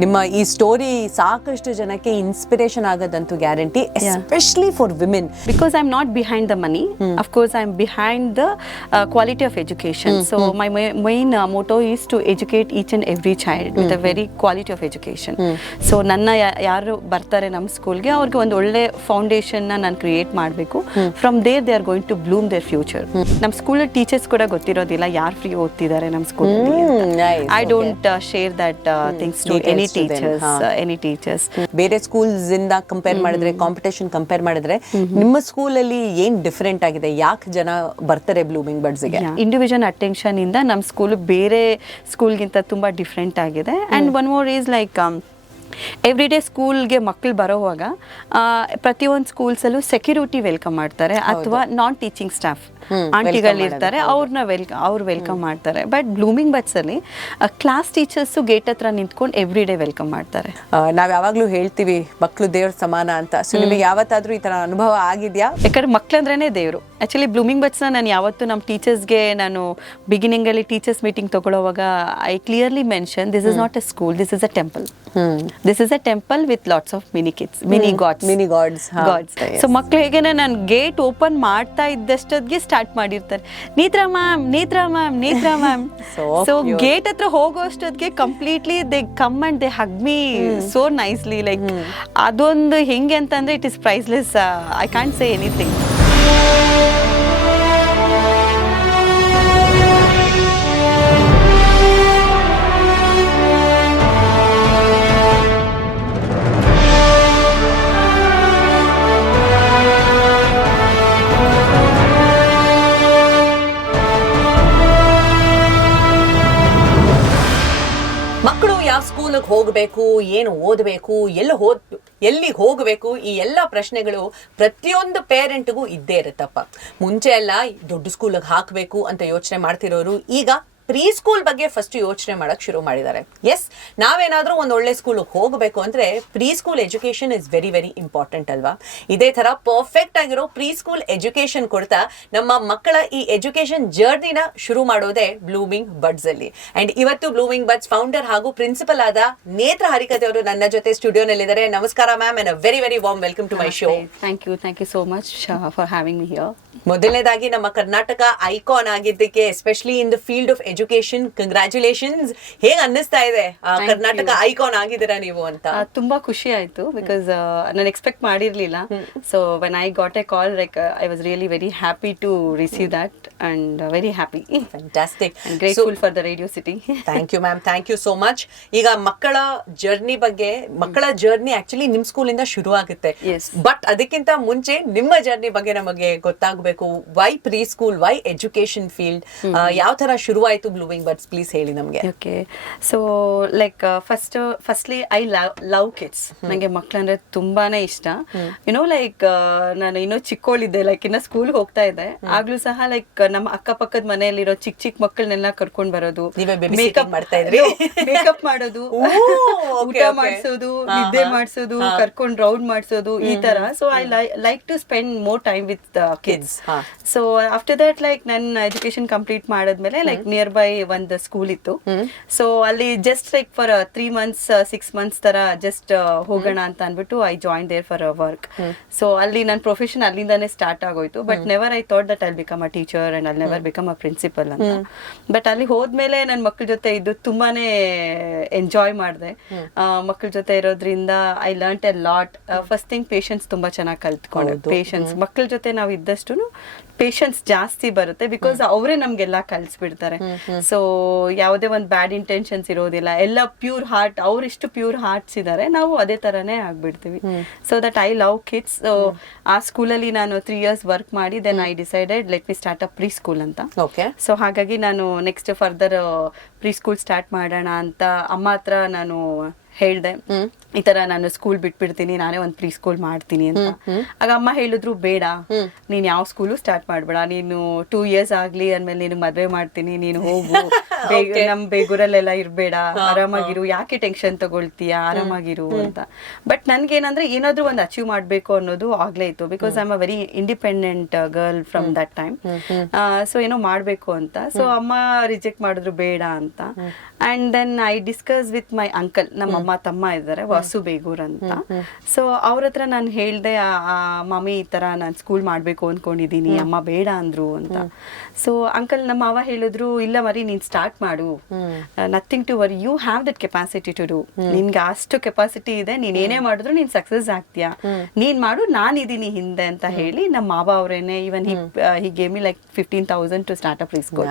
ನಿಮ್ಮ ಈ ಸ್ಟೋರಿ ಸಾಕಷ್ಟು ಜನಕ್ಕೆ ಇನ್ಸ್ಪಿರೇಷನ್ ಆಗೋದಂತೂ guarantee, especially for women. Because I'm not behind the money, of course I'm behind the quality of education. So my main motto is to educate each and every child with a very quality of education. So ನನ್ನ ಯಾರು ಬರ್ತಾರೆ ನಮ್ಮ ಸ್ಕೂಲ್ಗೆ ಅವ್ರಿಗೆ ಒಂದು ಒಳ್ಳೆ ಫೌಂಡೇಶನ್ನ ನಾನು create ಮಾಡಬೇಕು. From there they are going to bloom their future. ನಮ್ಮ ಸ್ಕೂಲ್ ಟೀಚರ್ಸ್ ಕೂಡ ಗೊತ್ತಿರೋದಿಲ್ಲ ಯಾರು ಫ್ರೀ ಓದ್ತಿದ್ದಾರೆ ನಮ್ಮ ಸ್ಕೂಲಲ್ಲಿ. I don't share that things to any teachers. ಬೇರೆ ಸ್ಕೂಲ್ಸ್ ಇಂದ ಕಂಪೇರ್ ಮಾಡಿದ್ರೆ, ಕಾಂಪಿಟೇಷನ್ ಕಂಪೇರ್ ಮಾಡಿದ್ರೆ ನಿಮ್ಮ ಸ್ಕೂಲಲ್ಲಿ ಏನ್ ಡಿಫರೆಂಟ್ ಆಗಿದೆ? ಯಾಕೆ ಜನ ಬರ್ತಾರೆ ಬ್ಲೂಮಿಂಗ್ ಬರ್ಡ್ಸ್ಗೆ? ಇಂಡಿವಿಜುವಲ್ ಅಟೆನ್ಷನ್ ಇಂದ ನಮ್ಮ ಸ್ಕೂಲ್ ಬೇರೆ ಸ್ಕೂಲ್ಗಿಂತ ತುಂಬಾ ಡಿಫ್ರೆಂಟ್ ಆಗಿದೆ. And one more is like every day ಸ್ಕೂಲ್ಗೆ ಮಕ್ಕಳು ಬರೋವಾಗ ಪ್ರತಿಯೊಂದು ಸ್ಕೂಲ್ಸಲ್ಲೂ ಸೆಕ್ಯೂರಿಟಿ ವೆಲ್ಕಮ್ ಮಾಡ್ತಾರೆ, ಅಥವಾ ನಾನ್ ಟೀಚಿಂಗ್ ಸ್ಟಾಫ್ ಆಂಟಿಗಳಿರ್ತಾರೆ, ಅವ್ರು ವೆಲ್ಕಮ್ ಮಾಡ್ತಾರೆ. ಬಟ್ ಬ್ಲೂಮಿಂಗ್ ಬರ್ಡ್ಸ್ ಅಲ್ಲಿ ಕ್ಲಾಸ್ ಟೀಚರ್ಸು ಗೇಟ್ ಹತ್ರ ನಿಂತ್ಕೊಂಡು ಎವ್ರಿ ಡೇ ವೆಲ್ಕಮ್ ಮಾಡ್ತಾರೆ. ನಾವ್ ಯಾವಾಗ್ಲೂ ಹೇಳ್ತೀವಿ ಮಕ್ಕಳು ದೇವ್ರ ಸಮಾನ ಅಂತ. ಸೊ ನಿಮಗೆ ಯಾವತ್ತಾದ್ರೂ ಈ ತರ ಅನುಭವ ಆಗಿದ್ಯಾ? ಯಾಕಂದ್ರೆ ಮಕ್ಳಂದ್ರೇನೆ ದೇವರು. ಆಕ್ಚುಲಿ ಬ್ಲೂಮಿಂಗ್ ಬರ್ಡ್ಸ್ನ ನಾನು ಯಾವತ್ತು ನಮ್ಮ ಟೀಚರ್ಸ್ಗೆ ನಾನು ಬಿಗಿನಿಂಗ್ ಅಲ್ಲಿ ಟೀಚರ್ಸ್ ಮೀಟಿಂಗ್ ತಗೊಳ್ಳೋವಾಗ I clearly mention this is not a school, this is a temple. This is a temple with lots of mini kids, mini gods. So ಮಕ್ಳು ಹೇಗೇನೆ ನಾನು ಗೇಟ್ ಓಪನ್ ಮಾಡ್ತಾ ಇದ್ದಷ್ಟೊತ್ತಿಗೆ start ಮಾಡಿರ್ತಾರೆ, ನೇತ್ರಾ ಮ್ಯಾಮ್. ಸೊ ಗೇಟ್ ಹತ್ರ ಹೋಗೋ ಅಷ್ಟೊತ್ತಿಗೆ completely they come and they hug me so nicely. Like ಅದೊಂದು ಹೆಂಗೆ ಅಂತಂದ್ರೆ it is priceless. I can't say anything. ಮಕ್ಕಳು ಯಾವ ಸ್ಕೂಲಿಗೆ ಹೋಗಬೇಕು, ಏನು ಓದಬೇಕು, ಎಲ್ಲಿ ಹೋಗಬೇಕು, ಈ ಎಲ್ಲ ಪ್ರಶ್ನೆಗಳು ಪ್ರತಿಯೊಂದು ಪೇರೆಂಟ್ಗೂ ಇದ್ದೇ ಇರುತ್ತಪ್ಪ. ಮುಂಚೆ ಎಲ್ಲ ದೊಡ್ಡ ಸ್ಕೂಲಿಗೆ ಹಾಕಬೇಕು ಅಂತ ಯೋಚನೆ ಮಾಡ್ತಿರೋರು ಈಗ ಪ್ರೀ ಸ್ಕೂಲ್ ಬಗ್ಗೆ ಫಸ್ಟ್ ಯೋಚನೆ ಮಾಡಕ್ ಶುರು ಮಾಡಿದ್ದಾರೆ. ಎಸ್, ನಾವೇನಾದ್ರೂ ಒಂದು ಒಳ್ಳೆ ಸ್ಕೂಲಿಗೆ ಹೋಗಬೇಕು ಅಂದ್ರೆ preschool education is very very important ಅಲ್ವಾ? ಇದೇ ತರ ಪರ್ಫೆಕ್ಟ್ ಆಗಿರೋ ಪ್ರೀ ಸ್ಕೂಲ್ ಎಜುಕೇಶನ್ ಕೊಡ್ತಾ ನಮ್ಮ ಮಕ್ಕಳ ಈ ಎಜುಕೇಶನ್ ಜರ್ನಿನ ಶುರು ಮಾಡೋದೇ ಬ್ಲೂಮಿಂಗ್ ಬರ್ಡ್ಸ್ ಅಲ್ಲಿ. ಅಂಡ್ ಇವತ್ತು ಬ್ಲೂಮಿಂಗ್ ಬರ್ಡ್ಸ್ ಫೌಂಡರ್ ಹಾಗೂ ಪ್ರಿನ್ಸಿಪಲ್ ಆದ ನೇತ್ರ ಹರಿಕತೆ ಅವರು ನನ್ನ ಜೊತೆ ಸ್ಟುಡಿಯೋನಲ್ಲಿದ್ದಾರೆ. ನಮಸ್ಕಾರ ma'am, and very very warm welcome to my show. Thank you so much for having me here. ಮೊದಲನೇದಾಗಿ ನಮ್ಮ ಕರ್ನಾಟಕ ಐಕಾನ್ ಆಗಿದ್ದಕ್ಕೆ, especially in the field of education, congratulations. ಹೇಗ್ ಅನ್ನಿಸ್ತಾ ಇದೆ ಕರ್ನಾಟಕ ಐಕಾನ್ ಆಗಿದ್ದೀರಾ ನೀವು ಅಂತ? ತುಂಬಾ ಖುಷಿ ಆಯ್ತು, ಬಿಕಾಸ್ ನಾನು ಎಕ್ಸ್ಪೆಕ್ಟ್ ಮಾಡಿರ್ಲಿಲ್ಲ. So when I got a call, like I was really very happy to receive that and very happy. Fantastic. Grateful for the Radio City. Thank you ma'am, thank you so much. ಈಗ ಮಕ್ಕಳ journey actually ನಿಮ್ school ಇಂದ ಶುರು ಆಗುತ್ತೆ, but ಅದಕ್ಕಿಂತ ಮುಂಚೆ ನಿಮ್ಮ journey ಬಗ್ಗೆ ನಮಗೆ ಗೊತ್ತಾಗಬೇಕು. Why preschool, why education field, ಯಾವ ತರ ಶುರುವಾಯಿತು ಬ್ಲೂಮಿಂಗ್ ಬರ್ಡ್ಸ್? ಪ್ಲೀಸ್ ಹೇಳಿ ನಮಗೆ. Okay, so like firstly I love kids. ನನಗೆ ಮಕ್ಕಳಂದ್ರೆ ತುಂಬಾನೇ ಇಷ್ಟ. ಯುನೋ ಲೈಕ್ ನಾನು ಇನ್ನೂ ಚಿಕ್ಕೋಳಿದ್ದೆ, ಲೈಕ್ ಇನ್ನ ಸ್ಕೂಲ್ ಹೋಗ್ತಾ ಇದ್ದೆ ಆಗ್ಲೂ ಸಹ, ಲೈಕ್ ನಮ್ಮ ಅಕ್ಕಪಕ್ಕದ ಮನೆಯಲ್ಲಿರೋ ಚಿಕ್ಕ ಮಕ್ಕಳನ್ನೆಲ್ಲ ಕರ್ಕೊಂಡ್ ಬರೋದು, ಮೇಕಪ್ ಮಾಡೋದು, ಊಟ ಮಾಡಿಸೋದು, ನಿದ್ದೆ ಮಾಡಿಸೋದು, ಕರ್ಕೊಂಡ್ ರೌಂಡ್ ಮಾಡಿಸೋದು, ಈ ತರ. So I like to spend more time with kids. So after that like ನನ್ನ ಎಜುಕೇಶನ್ ಕಂಪ್ಲೀಟ್ ಮಾಡಿದ್ಮೇಲೆ ಲೈಕ್ ನಿಯರ್ ಬೈ ಒಂದು ಸ್ಕೂಲ್ ಇತ್ತು. ಸೊ ಅಲ್ಲಿ just like for 3 months 6 months ತರ ಜಸ್ಟ್ ಹೋಗೋಣ ಅಂತ ಅನ್ಬಿಟ್ಟು I join there for work. So ಅಲ್ಲಿ ನನ್ನ ಪ್ರೊಫೆಷನ್ ಅಲ್ಲಿಂದಾನೇ ಸ್ಟಾರ್ಟ್ ಆಗೋಯ್ತು. But never I thought that I'll become a teacher and I'll never become a principal ಅಂತ. ಬಟ್ ಅಲ್ಲಿ ಹೋದ್ಮೇಲೆ ನನ್ನ ಮಕ್ಕಳ ಜೊತೆ ಇದ್ದು ತುಂಬಾನೇ ಎಂಜಾಯ್ ಮಾಡಿದೆ. ಮಕ್ಕಳ ಜೊತೆ ಇರೋದ್ರಿಂದ I learnt A lot. First thing patience ತುಂಬಾ ಚೆನ್ನಾಗಿ ಕಲ್ತ್ಕೊಂಡೆ. ಪೇಷನ್ಸ್, ಮಕ್ಕಳ ಜೊತೆ ನಾವು ಇದ್ದಷ್ಟು ಪೇಷನ್ಸ್ ಜಾಸ್ತಿ ಬರುತ್ತೆ, ಬಿಕಾಸ್ ಅವರೇ ನಮ್ಗೆಲ್ಲ ಕಲ್ಸ್ಬಿಡ್ತಾರೆ. ಸೊ ಯಾವುದೇ ಒಂದು ಬ್ಯಾಡ್ ಇಂಟೆನ್ಷನ್ಸ್ ಇರೋದಿಲ್ಲ, ಎಲ್ಲ ಪ್ಯೂರ್ ಹಾರ್ಟ್. ಅವ್ರೆಷ್ಟು ಪ್ಯೂರ್ ಹಾರ್ಟ್ಸ್ ಇದಾರೆ, ನಾವು ಅದೇ ತರನೇ ಆಗ್ಬಿಡ್ತೀವಿ. So that I love kids. ಆ ಸ್ಕೂಲಲ್ಲಿ ನಾನು 3 years ವರ್ಕ್ ಮಾಡಿ then I decided let me start a pre school ಅಂತ. ಸೊ ಹಾಗಾಗಿ ನಾನು next further pre school start ಮಾಡೋಣ ಅಂತ ಅಮ್ಮ ಹತ್ರ ನಾನು ಹೇಳ್ದೆ, ಈ ತರ ನಾನು ಸ್ಕೂಲ್ ಬಿಟ್ಬಿಡ್ತೀನಿ, ನಾನೇ ಒಂದು ಪ್ರೀ ಸ್ಕೂಲ್ ಮಾಡ್ತೀನಿ ಅಂತ. ಆಗ ಅಮ್ಮ ಹೇಳಿದ್ರು, ಬೇಡ, ನೀನ್ ಯಾವ ಸ್ಕೂಲು ಸ್ಟಾರ್ಟ್ ಮಾಡ್ಬೇಡ, ನೀನು 2 years ಆಗ್ಲಿ ಅಂದ್ಮೇಲೆ ನೀನು ಮದ್ವೆ ಮಾಡ್ತೀನಿ, ನೀನು ಹೋಗು, ನಮ್ ಬೇಗೂರಲ್ಲೆಲ್ಲ ಇರ್ಬೇಡ, ಆರಾಮಾಗಿರು, ಯಾಕೆ ಟೆನ್ಷನ್ ತಗೊಳ್ತೀಯ, ಆರಾಮಾಗಿರು ಅಂತ. ಬಟ್ ನನ್ಗೇನಂದ್ರೆ ಏನಾದ್ರು ಒಂದು ಅಚೀವ್ ಮಾಡ್ಬೇಕು ಅನ್ನೋದು ಆಗ್ಲೇ ಇತ್ತು, because I am a very independent girl from that time. So ಏನೋ ಮಾಡ್ಬೇಕು ಅಂತ. ಸೊ ಅಮ್ಮ ರಿಜೆಕ್ಟ್ ಮಾಡಿದ್ರು, ಬೇಡ ಅಂತ. And then I discuss with my uncle, ನಮ್ಮ ಅಮ್ಮ ತಮ್ಮ ಇದ್ದಾರೆ, ವಾಸು ಬೇಗೂರ್ ಅಂತ. ಸೊ ಅವ್ರ ಹತ್ರ ನಾನು ಹೇಳ್ದೆ, ಮಮ್ಮಿ ಈ ತರ ನಾನು ಸ್ಕೂಲ್ ಮಾಡ್ಬೇಕು ಅನ್ಕೊಂಡಿದೀನಿ, ಅಮ್ಮ ಬೇಡ ಅಂದ್ರು ಅಂತ. ಸೊ ಅಂಕಲ್ ನಮ್ಮ ಮಾವ ಹೇಳಿದ್ರು, ಇಲ್ಲ ಮರಿ ನೀನ್ ಸ್ಟಾರ್ಟ್ ಮಾಡು, nothing to worry, you have that capacity to do, ನಿನ್ಗೆ ಅಷ್ಟು ಕೆಪಾಸಿಟಿ ಇದೆ, ನೀನ್ ಏನೇ ಮಾಡಿದ್ರು ನೀನ್ ಸಕ್ಸಸ್ ಆಗ್ತೀಯಾ, ನೀನ್ ಮಾಡು, ನಾನಿದೀನಿ ಹಿಂದೆ ಅಂತ ಹೇಳಿ ನಮ್ಮ ಮಾವ ಅವರೇನೆ even he gave me like 15,000 to start a pre school.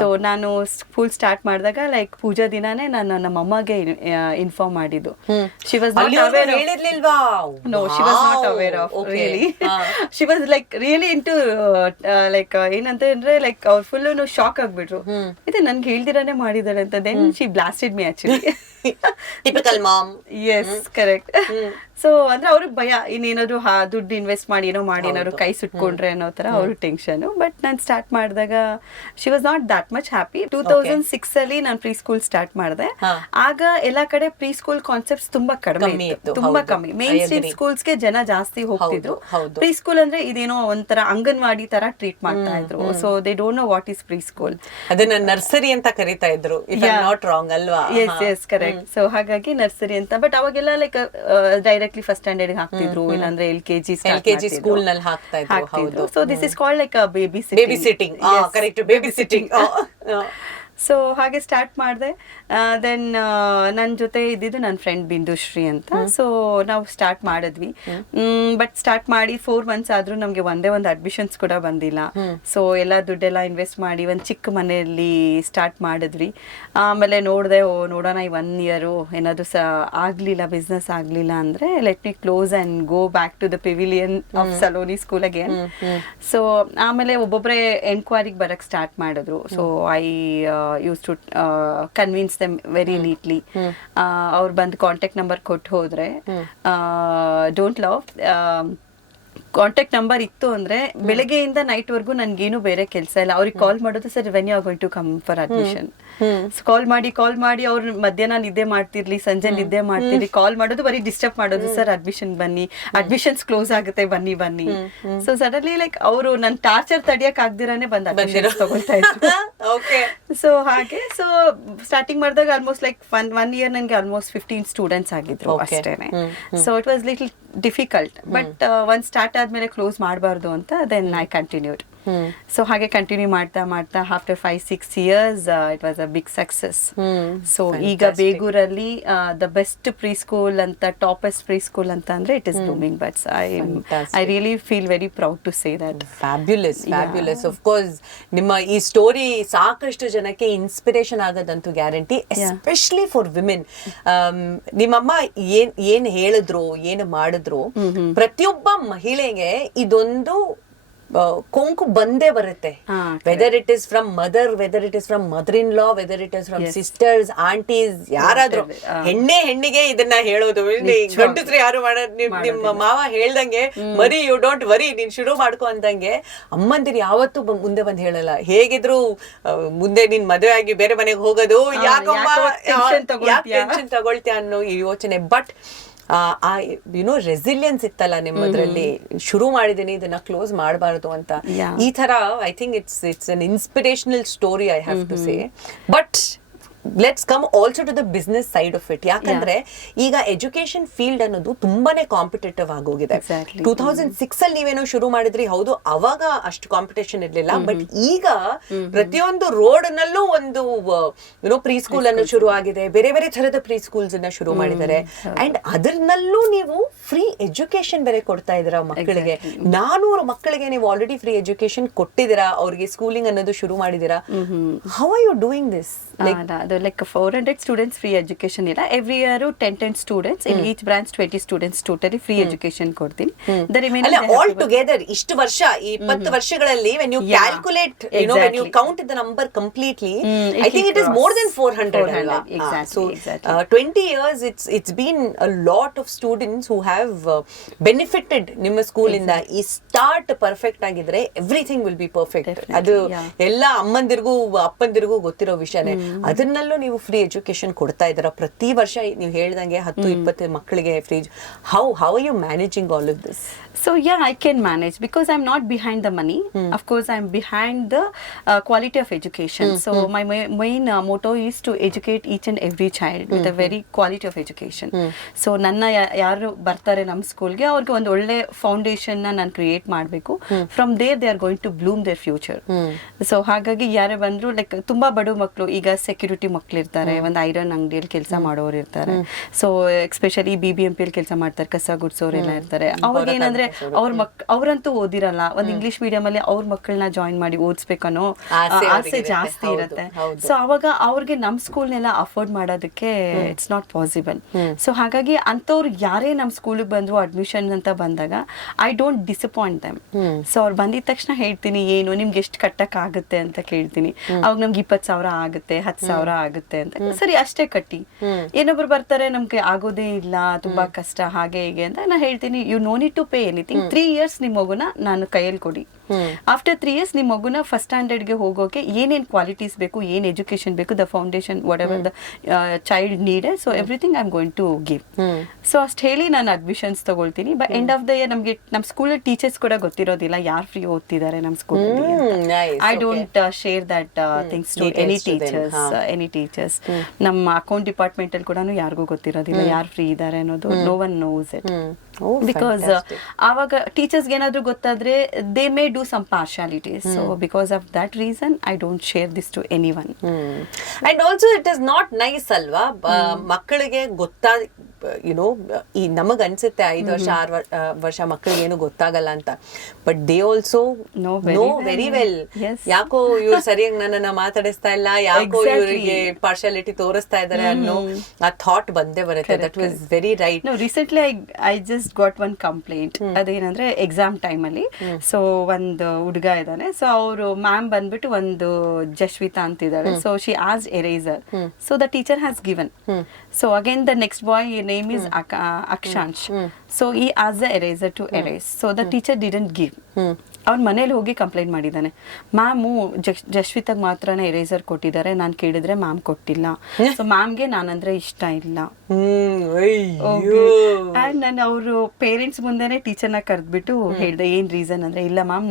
So ನಾನು ಸ್ಕೂಲ್ ಸ್ಟಾರ್ಟ್ ಮಾಡಿದಾಗ ಲೈಕ್ ಪೂಜಾ ದಿನಾನೇ ನಾನು ನಮ್ಮ ಅಮ್ಮಗೆ ಇನ್ಫಾರ್ಮ್ ಮಾಡಿದ್ದು. She was not aware of, no she was not aware of really. She was like really into like ಏನಂತ ಅಂದ್ರೆ ಲೈಕ್ ಅವ್ರು ಫುಲ್ ಶಾಕ್ ಆಗ್ಬಿಟ್ರು, ಇದೆ ನನ್ಗೆ ಹೇಳ್ದಿರಾನೆ ಮಾಡಿದಾರೆ ಅಂತ. Then she blasted me actually. Typical mom. Yes correct. So ಅಂದ್ರೆ ಅವ್ರಿಗೆ ಭಯ, ಇನ್ನೇನಾದ್ರು ದುಡ್ಡು ಇನ್ವೆಸ್ಟ್ ಮಾಡಿ ಏನೋ ಮಾಡಿ ಏನಾದ್ರು ಕೈ ಸುಟ್ಕೊಂಡ್ರೆ ಅನ್ನೋ ತರ ಅವ್ರಿಗೆ ಟೆನ್ಷನ್. ಬಟ್ ನಾನು ಸ್ಟಾರ್ಟ್ ಮಾಡಿದಾಗ she was not that much happy. 2006 ಅಲ್ಲಿ ನಾನು ಪ್ರೀ ಸ್ಕೂಲ್ ಸ್ಟಾರ್ಟ್ ಮಾಡಿದೆ. ಆಗ ಎಲ್ಲಾ ಕಡೆ ಪ್ರೀ ಸ್ಕೂಲ್ ಕಾನ್ಸೆಪ್ಟ್ಸ್ ತುಂಬಾ ಕಡಿಮೆ ಇತ್ತು, ತುಂಬಾ ಕಮ್ಮಿ. ಮೇನ್ ಸ್ಟ್ರೀಮ್ ಸ್ಕೂಲ್ಸ್ಗೆ ಜನ ಜಾಸ್ತಿ ಹೋಗ್ತಿದ್ರು. ಪ್ರೀ ಸ್ಕೂಲ್ ಅಂದ್ರೆ ಇದೇನೋ ಒಂಥರ ಅಂಗನವಾಡಿ ತರ ಟ್ರೀಟ್ ಮಾಡ್ತಾ ಇದ್ರು. So they don't know what is preschool. ಅದನ್ನ ನರ್ಸರಿ ಅಂತ ಕರೀತಾ ಇದ್ರು, ನಾಟ್ ರಾಂಗ್ ಅಲ್ವಾ? Yes yes correct. ಸೊ ಹಾಗಾಗಿ ನರ್ಸರಿ ಅಂತ. ಬಟ್ ಅವಾಗೆಲ್ಲ ಲೈಕ್ ಡೈರೆಕ್ಟ್ಲಿ ಫಸ್ಟ್ ಸ್ಟ್ಯಾಂಡರ್ಡ್ ಹಾಕ್ತಿದ್ರು, ಇಲ್ಲಾಂದ್ರೆ LKG ಸ್ಕೂಲ್ ನಲ್ಲಿ ಹಾಕ್ತಿದ್ರು. So this is called like babysitting. Correct, babysitting. So ಹಾಗೆ ಸ್ಟಾರ್ಟ್ ಮಾಡಿದೆ. ದೆನ್ ನನ್ನ ಜೊತೆ ಇದ್ದಿದ್ದು ನನ್ನ ಫ್ರೆಂಡ್ ಬಿಂದುಶ್ರೀ ಅಂತ. ಸೊ ನಾವು ಸ್ಟಾರ್ಟ್ ಮಾಡಿದ್ವಿ. ಬಟ್ ಸ್ಟಾರ್ಟ್ ಮಾಡಿ 4 months ಆದ್ರೂ ನಮ್ಗೆ ಒಂದೇ ಒಂದು ಅಡ್ಮಿಷನ್ಸ್ ಕೂಡ ಬಂದಿಲ್ಲ. ಸೊ ಎಲ್ಲ ದುಡ್ಡೆಲ್ಲ ಇನ್ವೆಸ್ಟ್ ಮಾಡಿ ಒಂದು ಚಿಕ್ಕ ಮನೆಯಲ್ಲಿ ಸ್ಟಾರ್ಟ್ ಮಾಡಿದ್ವಿ. ಆಮೇಲೆ ನೋಡಿದೆ, ನೋಡೋಣ ಈ 1 year ಏನಾದ್ರು ಆಗ್ಲಿಲ್ಲ, ಬಿಸ್ನೆಸ್ ಆಗ್ಲಿಲ್ಲ ಅಂದ್ರೆ let me close and go back to the pavilion of Saloni school again. So ಆಮೇಲೆ ಒಬ್ಬೊಬ್ರೆ ಎನ್ಕ್ವೈರಿಗೆ ಬರಕ್ ಸ್ಟಾರ್ಟ್ ಮಾಡಿದ್ರು. So I used to convince them very neatly. ಅವ್ರು ಬಂದು ಕಾಂಟ್ಯಾಕ್ಟ್ ನಂಬರ್ ಕೊಟ್ಟು ಹೋದ್ರೆ, ಡೋಂಟ್ ಲವ್ ಕಾಂಟ್ಯಾಕ್ಟ್ ನಂಬರ್ ಇತ್ತು ಅಂದ್ರೆ ಬೆಳಗ್ಗೆಯಿಂದ ನೈಟ್ ವರ್ಗು ನನ್ಗೇನು ಬೇರೆ ಕೆಲಸ ಇಲ್ಲ. ಅವ್ರಿಗೆ ಕಾಲ್ ಮಾಡೋದು, sir when you are going to come for admission. Call ಮಾಡಿ ಅವ್ರು ಮಧ್ಯಾಹ್ನ ನಿದ್ದೆ ಮಾಡ್ತಿರ್ಲಿ, ಸಂಜೆ ನಿದ್ದೆ ಮಾಡ್ತಿರ್ಲಿ, ಕಾಲ್ ಮಾಡೋದು, ಬರೀ ಡಿಸ್ಟರ್ಬ್ ಮಾಡೋದು, ಸರ್ ಅಡ್ಮಿಷನ್ ಬನ್ನಿ, ಅಡ್ಮಿಷನ್ಸ್ ಕ್ಲೋಸ್ ಆಗುತ್ತೆ, ಬನ್ನಿ ಬನ್ನಿ. ಸೊ ಸಡನ್ಲಿ ಲೈಕ್ ಅವರು ನನ್ ಟಾರ್ಚರ್ ತಡಿಯಕ್ ಆಗ್ದಿರಾನೆ ಬಂದ್ ಅಡ್ಮಿಷನ್ ತಗೊಳ್ತಾ ಇದ್ರು. ಸೊ ಹಾಗೆ ಸೊ ಸ್ಟಾರ್ಟಿಂಗ್ ಮಾಡಿದಾಗ ಆಲ್ಮೋಸ್ಟ್ ಲೈಕ್ 1 year ನನ್ಗೆ ಆಲ್ಮೋಸ್ಟ್ 15 ಸ್ಟೂಡೆಂಟ್ಸ್ ಆಗಿದ್ರು ಅಷ್ಟೇನೆ. So it was little difficult. But ಒಂದ್ ಸ್ಟಾರ್ಟ್ ಆದ್ಮೇಲೆ ಕ್ಲೋಸ್ ಮಾಡಬಾರ್ದು ಅಂತ ದೆನ್ ಐ ಕಂಟಿನ್ಯೂಡ್. ಸೊ ಹಾಗೆ ಕಂಟಿನ್ಯೂ ಮಾಡ್ತಾ after 5-6 years it was a big success. So ಈಗ ಬೇಗೂರಲ್ಲಿ ದ ಬೆಸ್ಟ್ ಪ್ರೀ ಸ್ಕೂಲ್ ಅಂತ, ಟಾಪೆಸ್ಟ್ ಪ್ರೀ ಸ್ಕೂಲ್ ಅಂತ ಅಂದ್ರೆ it is Blooming Buds. I really feel very proud to say that. Fabulous. Of course ನಿಮ್ಮ ಈ story ಸಾಕಷ್ಟು ಜನಕ್ಕೆ inspiration ಆಗೋದಂತೂ ಗ್ಯಾರಂಟಿ, ಎಸ್ಪೆಷಲಿ ಫಾರ್ ವಿಮೆನ್. ನಿಮ್ಮಮ್ಮ ಏನ್ ಹೇಳಿದ್ರು, ಏನು ಮಾಡಿದ್ರು, ಪ್ರತಿಯೊಬ್ಬ ಮಹಿಳೆಗೆ ಇದೊಂದು ಕೊಂಕು ಬಂದೇ ಬರುತ್ತೆ. Whether it is from mother, whether it is from mother in law, whether it is from sisters, aunties, ಯಾರಾದ್ರೂ ಹೆಣ್ಣಿಗೆ ಇದನ್ನ ಹೇಳೋದು. ಗಂಡಸ್ರು ಯಾರು ಮಾಡೋದು, ನಿಮ್ಮ ಮಾವ ಹೇಳ್ದಂಗೆ ಮರಿ, ಯು ಡೋಂಟ್ ವರಿ, ನೀನ್ ಶುರು ಮಾಡ್ಕೊ ಅಂದಂಗೆ ಅಮ್ಮಂದಿರು ಯಾವತ್ತೂ ಮುಂದೆ ಬಂದ್ ಹೇಳಲ್ಲ. ಹೇಗಿದ್ರು ಮುಂದೆ ನೀನ್ ಮದುವೆ ಆಗಿ ಬೇರೆ ಮನೆಗೆ ಹೋಗೋದು, ಯಾಕಮ್ಮ ಟೆನ್ಷನ್ ತಗೊಳ್ತೀಯ ಅನ್ನೋ ಈ ಯೋಚನೆ. ಬಟ್ ರೆಸಿಲಿಯನ್ಸ್ ಇತ್ತಲ್ಲ ನಿಮ್ಮದ್ರಲ್ಲಿ, ಶುರು ಮಾಡಿದೀನಿ ಇದನ್ನ ಕ್ಲೋಸ್ ಮಾಡಬಾರದು ಅಂತ. ಈ ತರ I think it's an inspirational story, I have to say. But let's come also to the business side of it. ಯಾಕಂದ್ರೆ ಈಗ ಎಜುಕೇಶನ್ ಫೀಲ್ಡ್ ಅನ್ನೋದು ತುಂಬಾನೇ ಕಾಂಪಿಟೇಟಿವ್ ಆಗೋಗಿದೆ. 2006 ಅಲ್ಲಿ ನೀವೇನೋ ಶುರು ಮಾಡಿದ್ರಿ, ಹೌದು, ಅವಾಗ ಅಷ್ಟು ಕಾಂಪಿಟೇಷನ್ ಇರ್ಲಿಲ್ಲ. ಬಟ್ ಈಗ ಪ್ರತಿಯೊಂದು ರೋಡ್ ನಲ್ಲೂ ಒಂದು ಪ್ರೀ ಸ್ಕೂಲ್ ಅನ್ನು ಶುರು ಆಗಿದೆ, ಬೇರೆ ಬೇರೆ ತರದ ಪ್ರೀ ಸ್ಕೂಲ್ಸ್ ಅನ್ನ ಶುರು ಮಾಡಿದ್ದಾರೆ. ಅಂಡ್ ಅದರಲ್ಲೂ ನೀವು ಫ್ರೀ ಎಜುಕೇಶನ್ ಬೇರೆ ಕೊಡ್ತಾ ಇದ್ದೀರಾ ಮಕ್ಕಳಿಗೆ. 400 ಮಕ್ಕಳಿಗೆ ನೀವು ಆಲ್ರೆಡಿ ಫ್ರೀ ಎಜುಕೇಶನ್ ಕೊಟ್ಟಿದ್ದೀರಾ, ಅವ್ರಿಗೆ ಸ್ಕೂಲಿಂಗ್ ಅನ್ನೋದು ಶುರು ಮಾಡಿದ್ದೀರಾ. How are you doing this? Like 400 students free education illa. Every year 10 students in each branch, 20 students totally free education ಕೊಡ್ತೀನಿ. The remaining all together ಇಷ್ಟು ವರ್ಷ, ಈ 20 ವರ್ಷಗಳಲ್ಲಿ when you calculate, when you count the number completely, I think it is more than 400. Exactly. So 20 years it's been a lot of students who have benefited ನಿಮ್ಮ ಸ್ಕೂಲಿಂದ, ಈ start perfect ಆಗಿದ್ರೆ everything will be perfect. ಅದು ಎಲ್ಲ ಅಮ್ಮಂದಿರ್ಗೂ ಅಪ್ಪಂದಿರ್ಗೂ ಗೊತ್ತಿರೋ ವಿಷಯನೇ. ಅದನ್ನಲ್ಲೂ ನೀವು free education ಕೊಡ್ತಾ ಇದ್ದೀರಾ ಪ್ರತಿ ವರ್ಷ. ನೀವು ಹೇಳ್ದಂಗೆ 10-20 ಮಕ್ಕಳಿಗೆ free. How are you managing all of this? So yeah, I can manage because I'm not behind the money. Of course, I'm behind the quality of education. So my main motto is to educate each and every child with a very quality of education. So ನನ್ನ ಯಾರು ಬರ್ತಾರೆ ನಮ್ಮ ಸ್ಕೂಲ್ಗೆ ಅವ್ರಿಗೆ ಒಂದು ಒಳ್ಳೆ foundation ನಾನು create ಮಾಡಬೇಕು. From there they are going to bloom their future. So ಹಾಗಾಗಿ ಯಾರೇ ಬಂದ್ರು ಲೈಕ್ ತುಂಬಾ ಬಡ ಮಕ್ಕಳು, ಈಗ ಸೆಕ್ಯೂರಿಟಿ ಮಕ್ಳು ಇರ್ತಾರೆ, ಒಂದು ಐರನ್ ಅಂಗಡಿಯಲ್ಲಿ ಕೆಲಸ ಮಾಡೋರು ಇರ್ತಾರೆ. ಸೊ ಎಸ್ಪೆಷಲಿ BBMP ಅಲ್ಲಿ ಕೆಲಸ ಮಾಡ್ತಾರೆ, ಕಸ ಗುಡ್ಸೋರೆಲ್ಲ ಇರ್ತಾರೆ. ಅವಾಗ ಏನಂದ್ರೆ ಅವ್ರಂತೂ ಓದಿರಲ್ಲ, ಒಂದು ಇಂಗ್ಲಿಷ್ ಮೀಡಿಯಂ ಅಲ್ಲಿ ಅವ್ರ ಮಕ್ಕಳನ್ನ ಜಾಯಿನ್ ಮಾಡಿ ಓದಿಸ್ಬೇಕನ್ನೋ ಆಸೆ ಜಾಸ್ತಿ ಇರುತ್ತೆ. ಸೊ ಅವಾಗ ಅವ್ರಿಗೆ ನಮ್ ಸ್ಕೂಲ್ನೆಲ್ಲ ಅಫೋರ್ಡ್ ಮಾಡೋದಕ್ಕೆ ಇಟ್ಸ್ ನಾಟ್ ಪಾಸಿಬಲ್. ಸೊ ಹಾಗಾಗಿ ಅಂತವ್ರು ಯಾರೇ ನಮ್ ಸ್ಕೂಲ್ಗೆ ಬಂದ್ರು ಅಡ್ಮಿಷನ್ ಅಂತ ಬಂದಾಗ I don't disappoint them. So ಅವ್ರು ಬಂದಿದ ತಕ್ಷಣ ಹೇಳ್ತೀನಿ, ಏನು ನಿಮ್ಗೆ ಎಷ್ಟು ಕಟ್ಟಕ್ ಆಗುತ್ತೆ ಅಂತ ಕೇಳ್ತೀನಿ. ಅವಾಗ ನಮ್ಗೆ 20,000 ಆಗುತ್ತೆ, 10,000 ಆಗುತ್ತೆ ಅಂತ. ಸರಿ ಅಷ್ಟೇ ಕಟ್ಟಿ. ಏನೊಬ್ರು ಬರ್ತಾರೆ ನಮ್ಗೆ ಆಗೋದೇ ಇಲ್ಲ, ತುಂಬಾ ಕಷ್ಟ, ಹಾಗೆ ಹೀಗೆ ಅಂತ ನಾ ಹೇಳ್ತೀನಿ, you no need to pay anything. 3 years ನಿಮ್ಮ ಮಗುನ ನಾನು ಕೈಯಲ್ಲಿ ಕೊಡಿ. ಆಫ್ಟರ್ 3 years ನಿಮ್ಮ ಮಗುನ ಫಸ್ಟ್ ಸ್ಟ್ಯಾಂಡರ್ಡ್ಗೆ ಹೋಗೋಕೆ ಏನೇನ್ ಕ್ವಾಲಿಟೀಸ್ ಬೇಕು, ಏನ್ ಎಜುಕೇಶನ್ ಬೇಕು, the foundation whatever the child needed, so everything I am going to give. So ಅಷ್ಟು ಹೇಳಿ ನಾನು ಅಡ್ಮಿಷನ್ಸ್ ತಗೊಳ್ತೀನಿ. But end of the year ನಮ್ಗೆ ನಮ್ಮ ಸ್ಕೂಲ್ ಟೀಚರ್ಸ್ ಕೂಡ ಗೊತ್ತಿರೋದಿಲ್ಲ ಯಾರು ಫ್ರೀ ಓದ್ತಿದ್ದಾರೆ ನಮ್ಮ school. I don't share that things to any teachers. ನಮ್ಮ ಅಕೌಂಟ್ ಡಿಪಾರ್ಟ್ಮೆಂಟ್ ಅಲ್ಲಿ ಕೂಡ ಯಾರಿಗೂ ಗೊತ್ತಿರೋದಿಲ್ಲ ಯಾರು ಫ್ರೀ ಇದ್ದಾರೆ ಅನ್ನೋದು. No one knows it. Because ಆವಾಗ ಟೀಚರ್ಸ್ಗೆ ಏನಾದ್ರು ಗೊತ್ತಾದ್ರೆ they may do some partialities. So because of that reason I don't share this to anyone. And also it is not nice ಅಲ್ವಾ, ಮಕ್ಕಳಿಗೆ ಯುನೋ ಈ ನಮಗ್ ಅನ್ಸುತ್ತೆ 5 ವರ್ಷ 6 ವರ್ಷ ಮಕ್ಕಳಿಗೆ ಏನು ಗೊತ್ತಾಗಲ್ಲ ಅಂತ. But they also know very well, ಯಾಕೋ ಇವ್ರು ಸರಿಯಾಗಿ ನನ್ನನ್ನ ಮಾತಾಡಿಸ್ತಾ ಇಲ್ಲ, ಯಾಕೋ ಇವರಿಗೆ ಪಾರ್ಶಾಲಿಟಿ ತೋರಿಸ್ತಾ ಇದಾರೆ ಅನ್ನೋ ಆ ಥಾಟ್ ಬಂದೇ ಬರುತ್ತೆ. That was very right. Recently I just got one complaint. ಅದೇನಂದ್ರೆ ಎಕ್ಸಾಮ್ ಟೈಮ್ ಅಲ್ಲಿ ಸೊ ಒಂದು ಹುಡುಗ ಇದ್ದಾನೆ. ಸೊ ಅವರು ಮ್ಯಾಮ್ ಬಂದ್ಬಿಟ್ಟು ಒಂದು ಜಶ್ವಿತಾ ಅಂತಿದ್ದಾಳೆ. So she as eraser. So the teacher has given. So again the next boy name is Akshansh. So he asked the eraser to erase. So the teacher didn't give. ಅವ್ನ ಮನೇಲಿ ಹೋಗಿ complaint ಮಾಡಿದ್ದಾನೆ, ma'am ಜಶ್ವಿತಾಗ್ ಮಾತ್ರನೇ eraser ಕೊಟ್ಟಿದ್ದಾರೆ, ನಾನು ಕೇಳಿದ್ರೆ ma'am ಕೊಟ್ಟಿಲ್ಲ. So ಮ್ಯಾಮ್ಗೆ ನಾನಂದ್ರೆ ಇಷ್ಟ ಇಲ್ಲ. ಅಂಡ್ ನಾನು ಅವರು ಪೇರೆಂಟ್ಸ್ ಮುಂದೆನೆ ಟೀಚರ್ನ ಕರೆದ್ಬಿಟ್ಟು ಹೇಳ್ದೆ ಏನ್ ರೀಸನ್ ಅಂದ್ರೆ, ಇಲ್ಲ ma'am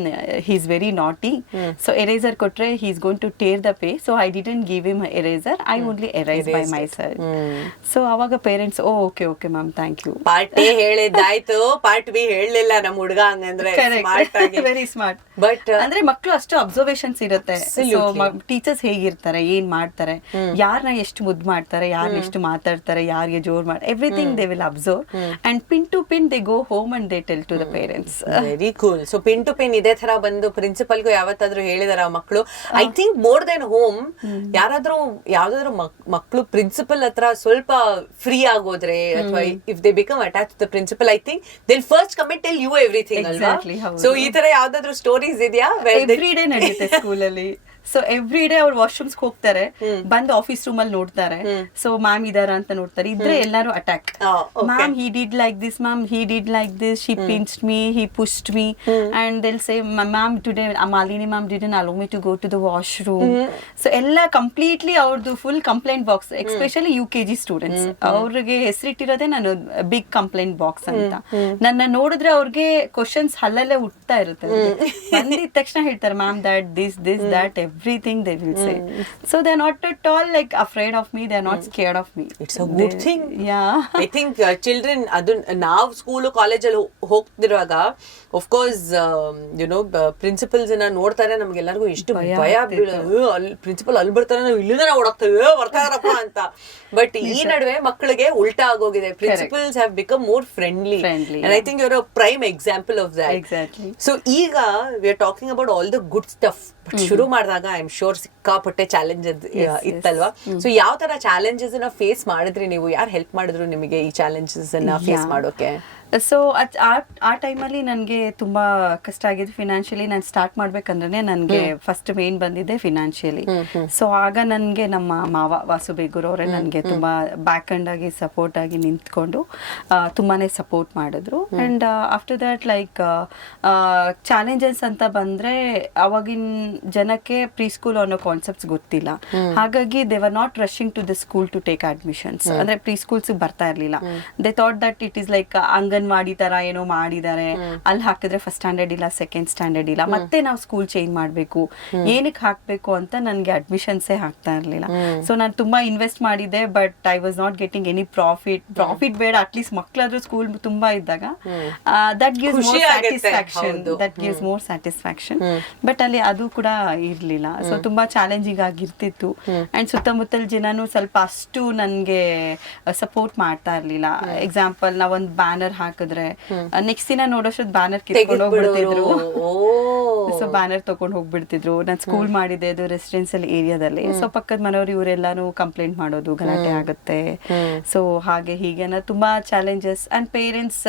he is very naughty, so eraser ಕೊಟ್ರೆ he is going to tear the page, so I didn't give him eraser, I only erase by myself. So ಅವಾಗ parents okay okay ma'am thank you. Part A ಹೇಳಿದ್ದಾಯ್ತು, part B ಹೇಳಲಿಲ್ಲ ನಮ್ಮ ಹುಡುಗ ಹಂಗಂದ್ರೆ. Very smart. But ಅಂದ್ರೆ ಮಕ್ಕಳು ಅಷ್ಟು observations ಇರುತ್ತೆ. ಟೀಚರ್ಸ್ ಹೇಗಿರ್ತಾರೆ, ಏನ್ ಮಾಡ್ತಾರೆ, ಯಾರನ್ನ ಎಷ್ಟು ಮುದ್ದು ಮಾಡ್ತಾರೆ, ಯಾರನ್ನ ಎಷ್ಟು ಮಾತಾಡ್ತಾರೆ, ಯಾರಿಗೆ ಜೋರ್ ಮಾಡಿ, everything they will observe and pin to pin they go home and they tell to the parents. Very cool. So pin to pin ಇದೇ ತರ ಬಂದು ಪ್ರಿನ್ಸಿಪಲ್ಗೂ ಯಾವತ್ತಾದ್ರೂ ಹೇಳಿದಾರ ಮಕ್ಕಳು? I think more than home ಯಾವ್ದಾದ್ರು ಮಕ್ಕಳು ಪ್ರಿನ್ಸಿಪಲ್ ಹತ್ರ ಸ್ವಲ್ಪ ಫ್ರೀ ಆಗೋದ್ರೆ ಅಥವಾ if they become attach to the principal, I think they will first come and tell you everything ಅಲ್ವಾ? ಸೊ ಈ ತರ ಯಾವ್ದಾದ್ರು ಸ್ಟೋರೀಸ್ ಇದೆಯಾ? ಎವ್ರಿ ಡೇ ನಡೆಯುತ್ತೆ ಸ್ಕೂಲಲ್ಲಿ. ಸೊ ಎವ್ರಿ ಡೇ ಅವ್ರು ವಾಶ್ರೂಮ್ಸ್ ಹೋಗ್ತಾರೆ, ಬಂದು ಆಫೀಸ್ ರೂಮ್ ಅಲ್ಲಿ ನೋಡ್ತಾರೆ, ಸೊ ಮ್ಯಾಮ್ ಇದಾರ ಅಂತ ನೋಡ್ತಾರೆ, ಇದ್ರೆ ಎಲ್ಲಾರು attack. Ma'am he did like this, ma'am he did like this, she pinched me, he pushed me, and they'll say ma'am today Malini ma'am didn't allow me to go to the washroom. So ಎಲ್ಲ completely ಅವ್ರದ್ದು full complaint box. Especially UKG students, ಅವ್ರಿಗೆ ಹೆಸರಿಟ್ಟಿರೋದೇ ನಾನು big complaint box ಅಂತ. ನನ್ನ ನೋಡಿದ್ರೆ ಅವ್ರಿಗೆ questions ಹಲ್ಲಲ್ಲೇ ಹುಟ್ತಾ ಇರುತ್ತೆ. ಬಂದಿದ ತಕ್ಷಣ ಹೇಳ್ತಾರೆ ma'am that this that everything they will say. So they are not at all like afraid of me, they are not scared of me. It's a good thing. Yeah. I think children adu ನಾವು school college ಅಲ್ಲಿ ಹೋಗ್ತಿರುವಾಗ of course you know principals ನ ನೋಡ್ತಾರೆ, ನಮಗೆಲ್ಲರಿಗೂ ಎಷ್ಟು ಭಯ principal ಅಲ್ಲಿ ಬರ್ತಾರೆ, ನಾವು ಇಲ್ಲಿಂದ ಓಡಾಡ್ತೇವೆ ಬರ್ತಾರಪ್ಪ ಅಂತ. ಬಟ್ ಈ ನಡುವೆ ಮಕ್ಕಳಿಗೆ ಉಲ್ಟಾ ಆಗೋಗಿದೆ. Principles have become more friendly and I think you're a prime example of that. Exactly. So ಈಗ we are talking about all the good stuff, but ಶುರು ಮಾಡಿದಾಗ ಐ ಆಮ್ ಶೋರ್ ಸಿಕ್ಕಾಪಟ್ಟೆ ಚಾಲೆಂಜಸ್ ಇತ್ತಲ್ವಾ? ಸೊ ಯಾವ ತರ ಚಾಲೆಂಜಸ್ ನ face ಮಾಡಿದ್ರಿ ನೀವು? ಯಾರು ಹೆಲ್ಪ್ ಮಾಡಿದ್ರು ನಿಮಗೆ ಈ ಚಾಲೆಂಜಸ್ ಅನ್ನ ಫೇಸ್ ಮಾಡೋಕೆ? ಸೊ ಆ ಟೈಮಲ್ಲಿ ನನಗೆ ತುಂಬ ಕಷ್ಟ ಆಗಿದ್ದು ಫಿನಾನ್ಷಿಯಲಿ. ನಾನು ಸ್ಟಾರ್ಟ್ ಮಾಡ್ಬೇಕಂದ್ರೆ ನನಗೆ ಫಸ್ಟ್ ಮೇನ್ ಬಂದಿದ್ದೆ ಫಿನಾನ್ಷಿಯಲಿ. ಸೊ ಆಗ ನನಗೆ ನಮ್ಮ ಮಾವ ವಾಸು ಬೇಗೂರ್ ಅವರೇ ನನಗೆ ತುಂಬ ಬ್ಯಾಕ್ ಹ್ಯಾಂಡ್ ಆಗಿ ಸಪೋರ್ಟ್ ಆಗಿ ನಿಂತ್ಕೊಂಡು ತುಂಬಾ ಸಪೋರ್ಟ್ ಮಾಡಿದ್ರು. And after that like challenges ಅಂತ ಬಂದರೆ ಅವಾಗಿನ ಜನಕ್ಕೆ ಪ್ರೀ ಸ್ಕೂಲ್ ಅನ್ನೋ ಕಾನ್ಸೆಪ್ಟ್ಸ್ ಗೊತ್ತಿಲ್ಲ. ಹಾಗಾಗಿ they were not rushing to the school to take admissions. ಅಂದರೆ ಪ್ರೀ ಸ್ಕೂಲ್ಸ್ ಬರ್ತಾ ಇರಲಿಲ್ಲ. They thought that it is like anganwadi ತರ ಏನೋ ಮಾಡಿದ್ದಾರೆ, ಅಲ್ಲಿ ಹಾಕಿದ್ರೆ ಫಸ್ಟ್ ಸ್ಟ್ಯಾಂಡರ್ಡ್ ಇಲ್ಲ, ಸೆಕೆಂಡ್ ಸ್ಟ್ಯಾಂಡರ್ಡ್ ಇಲ್ಲ, ಮತ್ತೆ ನಾವು ಸ್ಕೂಲ್ ಚೇಂಜ್ ಮಾಡಬೇಕು, ಏನಕ್ಕೆ ಹಾಕಬೇಕು ಅಂತ ನನಗೆ ಅಡ್ಮಿಷನ್ಸೇ ಆಗ್ತಾ ಇರಲಿಲ್ಲ. ಸೊ ನಾನು ತುಂಬಾ ಇನ್ವೆಸ್ಟ್ ಮಾಡಿದ್ದೆ, but I was not getting any profit ಬೇಡ, ಅಟ್ಲೀಸ್ಟ್ ಮಕ್ಕಳಾದ್ರೂ ಸ್ಕೂಲ್ ತುಂಬಾ ಇದ್ದಾಗ that gives more satisfaction. But ಅಲ್ಲಿ ಅದು ಕೂಡ ಇರ್ಲಿಲ್ಲ. ಸೊ ತುಂಬಾ ಚಾಲೆಂಜಿಂಗ್ ಆಗಿರ್ತಿತ್ತು. ಅಂಡ್ ಸುತ್ತಮುತ್ತಲ ಜನನು ಸ್ವಲ್ಪ ಅಷ್ಟು ನನ್ಗೆ ಸಪೋರ್ಟ್ ಮಾಡ್ತಾ ಇರ್ಲಿಲ್ಲ. ಎಕ್ಸಾಂಪಲ್ ನಾವೊಂದು ಬ್ಯಾನರ್ ಹಾಕಿದ್ರೆ ನೆಕ್ಸ್ಟ್ ದಿನ ನೋಡೋಷ್ಟೊತ್ತು ಬ್ಯಾನರ್ ಕಿತ್ಕೊಂಡು ಹೋಗ್ಬಿಡ್ತಿದ್ರು. ಸೊ ಬ್ಯಾನರ್ ತಗೊಂಡು ಹೋಗ್ಬಿಡ್ತಿದ್ರು. ನಾನು ಸ್ಕೂಲ್ ಮಾಡಿದೆ ಅದು ರೆಸಿಡೆನ್ಸಿಯಲ್ ಏರಿಯಾದಲ್ಲಿ. ಸೊ ಪಕ್ಕದ ಮನೆಯವರು ಇವರೆಲ್ಲಾನು ಕಂಪ್ಲೇಂಟ್ ಮಾಡೋದು, ಗಲಾಟೆ ಆಗುತ್ತೆ. ಸೊ ಹಾಗೆ ಹೀಗೆ ತುಂಬಾ ಚಾಲೆಂಜಸ್ ಅಂಡ್ ಪೇರೆಂಟ್ಸ್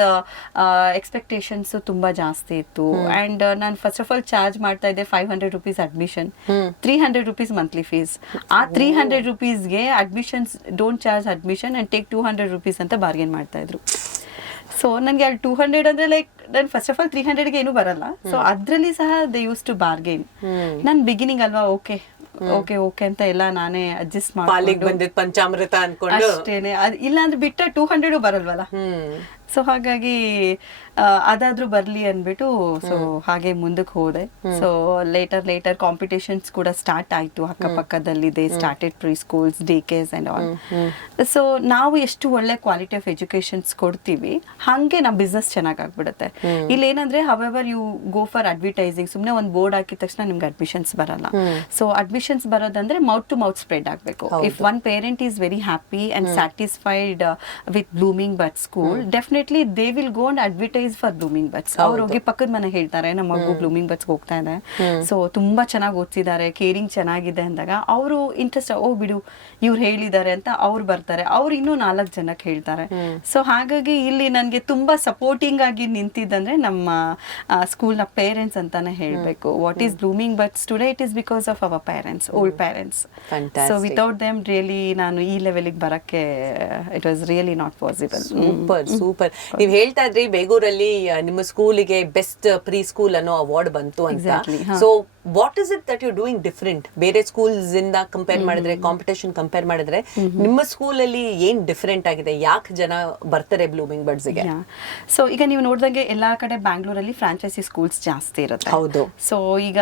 ಎಕ್ಸ್ಪೆಕ್ಟೇಷನ್ಸ್ ತುಂಬಾ ಜಾಸ್ತಿ ಇತ್ತು. ಅಂಡ್ ನಾನು ಫಸ್ಟ್ ಆಫ್ ಆಲ್ ಚಾರ್ಜ್ ಮಾಡ್ತಾ ಇದ್ದೆ 500 rupees admission, 300 rupees monthly fees. ಆ 300 rupeesಗೆ admissions don't charge admission and take 200 rupees ಅಂತ ಬಾರ್ಗೇನ್ ಮಾಡ್ತಾ ಇದ್ರು. ಸೊ ನನಗೆ ಅಲ್ಲಿ 200 ಅಂದ್ರೆ ಲೈಕ್ ನಾನು ಫಸ್ಟ್ ಆಫ್ ಆಲ್ 300ಗೆ ಏನು ಬರಲ್ಲ. ಸೊ ಅದ್ರಲ್ಲಿ ಸಹ ದೇ ಯೂಸ್ ಟು ಬಾರ್ಗೇನ್. ನಾನು ಬಿಗಿನಿಂಗ್ ಅಲ್ವಾ, ಓಕೆ ಅಂತ ಎಲ್ಲ ನಾನೇ ಅಡ್ಜಸ್ಟ್ ಮಾಡಿ ಪಂಚಾಮೃತ ಅನ್ಕೊಂಡು ಅಷ್ಟೇನೆ. ಇಲ್ಲ ಅಂದ್ರೆ ಬಿಟ್ಟ 200 ಬರಲ್ವಲ್ಲ. ಸೊ ಹಾಗಾಗಿ ಅದಾದ್ರೂ ಬರ್ಲಿ ಅನ್ಬಿಟ್ಟು ಸೊ ಹಾಗೆ ಮುಂದಕ್ಕೆ ಹೋದೆ. ಸೊ ಲೇಟರ್ ಕಾಂಪಿಟೇಷನ್ಸ್ ಕೂಡ ಸ್ಟಾರ್ಟ್ ಆಯ್ತು ಅಕ್ಕಪಕ್ಕದಲ್ಲಿ. They started preschools, day cares and all. So ನಾವು ಎಷ್ಟು ಒಳ್ಳೆ ಕ್ವಾಲಿಟಿ ಆಫ್ ಎಜುಕೇಶನ್ಸ್ ಕೊಡ್ತೀವಿ, ಹಂಗೆ ನಮ್ಮ ಬಿಸ್ನೆಸ್ ಚೆನ್ನಾಗ್ ಆಗ್ಬಿಡುತ್ತೆ. ಇಲ್ಲಿ ಏನಂದ್ರೆ however you go for advertising, ಸುಮ್ನೆ ಒಂದು ಬೋರ್ಡ್ ಹಾಕಿದ ತಕ್ಷಣ ನಿಮ್ಗೆ ಅಡ್ಮಿಷನ್ಸ್ ಬರಲ್ಲ. ಸೊ ಅಡ್ಮಿಷನ್ಸ್ ಬರೋದಂದ್ರೆ ಮೌತ್ ಟು ಮೌತ್ ಸ್ಪ್ರೆಡ್ ಆಗ್ಬೇಕು. If one parent is very happy and satisfied with Blooming Buds school, definitely they will go and advertise for Blooming Buds. ಅವ್ರು ಹೋಗಿ ಪಕ್ಕದ ಮನೆ ಹೇಳ್ತಾರೆ ನಮ್ಮ ಮಗು ಬ್ಲೂಮಿಂಗ್ ಬಟ್ಸ್ ಹೋಗ್ತಾ ಇದೆ, ಸೊ ತುಂಬಾ ಚೆನ್ನಾಗಿ ಓದ್ತಿದ್ದಾರೆ, ಕೇರಿಂಗ್ ಚೆನ್ನಾಗಿದೆ ಅಂದಾಗ ಅವರು ಇಂಟ್ರೆಸ್ಟ್, ಓ ಬಿಡು ಇವ್ರು ಹೇಳಿದ್ದಾರೆ ಅಂತ ಅವ್ರು ಬರ್ತಾರೆ. ಅವ್ರು ಇನ್ನೂ 4 ಜನಕ್ಕೆ ಹೇಳ್ತಾರೆ. ಸೊ ಹಾಗಾಗಿ ಇಲ್ಲಿ ನನ್ಗೆ ತುಂಬಾ ಸಪೋರ್ಟಿಂಗ್ ಆಗಿ ನಿಂತಿದ್ದಂದ್ರೆ ನಮ್ಮ ಸ್ಕೂಲ್ ನ ಪೇರೆಂಟ್ಸ್ ಅಂತಾನೆ ಹೇಳ್ಬೇಕು. What is Blooming Buds today, it is because of our parents, old parents. So without them really ನಾನು ಈ ಲೆವೆಲ್ಗೆ ಬರಕ್ಕೆ it was really not possible. Super. ನೀವ್ ಹೇಳ್ತಾ ಇದ್ರಿ ಬೇಗೂರಲ್ಲಿ ನಿಮ್ಮ ಸ್ಕೂಲಿಗೆ ಬೆಸ್ಟ್ ಪ್ರೀ ಸ್ಕೂಲ್ ಅನ್ನೋ ಅವಾರ್ಡ್ ಬಂತು ಅಂತ. So what is it that you doing different? ಬೇರೆ ಸ್ಕೂಲ್ಸ್ ಇಂದ ಕಂಪೇರ್ ಮಾಡಿದ್ರೆ, ಕಾಂಪಿಟೇಷನ್ ಕಂಪೇರ್ ಮಾಡಿದ್ರೆ ನಿಮ್ಮ ಸ್ಕೂಲ್ ಅಲ್ಲಿ ಏನ್ ಡಿಫರೆಂಟ್ ಆಗಿದೆ? ಯಾಕೆ ಜನ ಬರ್ತಾರೆ ಬ್ಲೂಮಿಂಗ್ ಬರ್ಡ್ಸ್ ಗೆ? ಸೊ ಈಗ ನೀವು ನೋಡಿದಂಗೆ ಎಲ್ಲಾ ಕಡೆ ಬ್ಯಾಂಗ್ಳೂರಲ್ಲಿ ಫ್ರಾಂಚೈಸಿ ಸ್ಕೂಲ್ಸ್ ಜಾಸ್ತಿ ಇರುತ್ತೆ. ಹೌದು. ಸೊ ಈಗ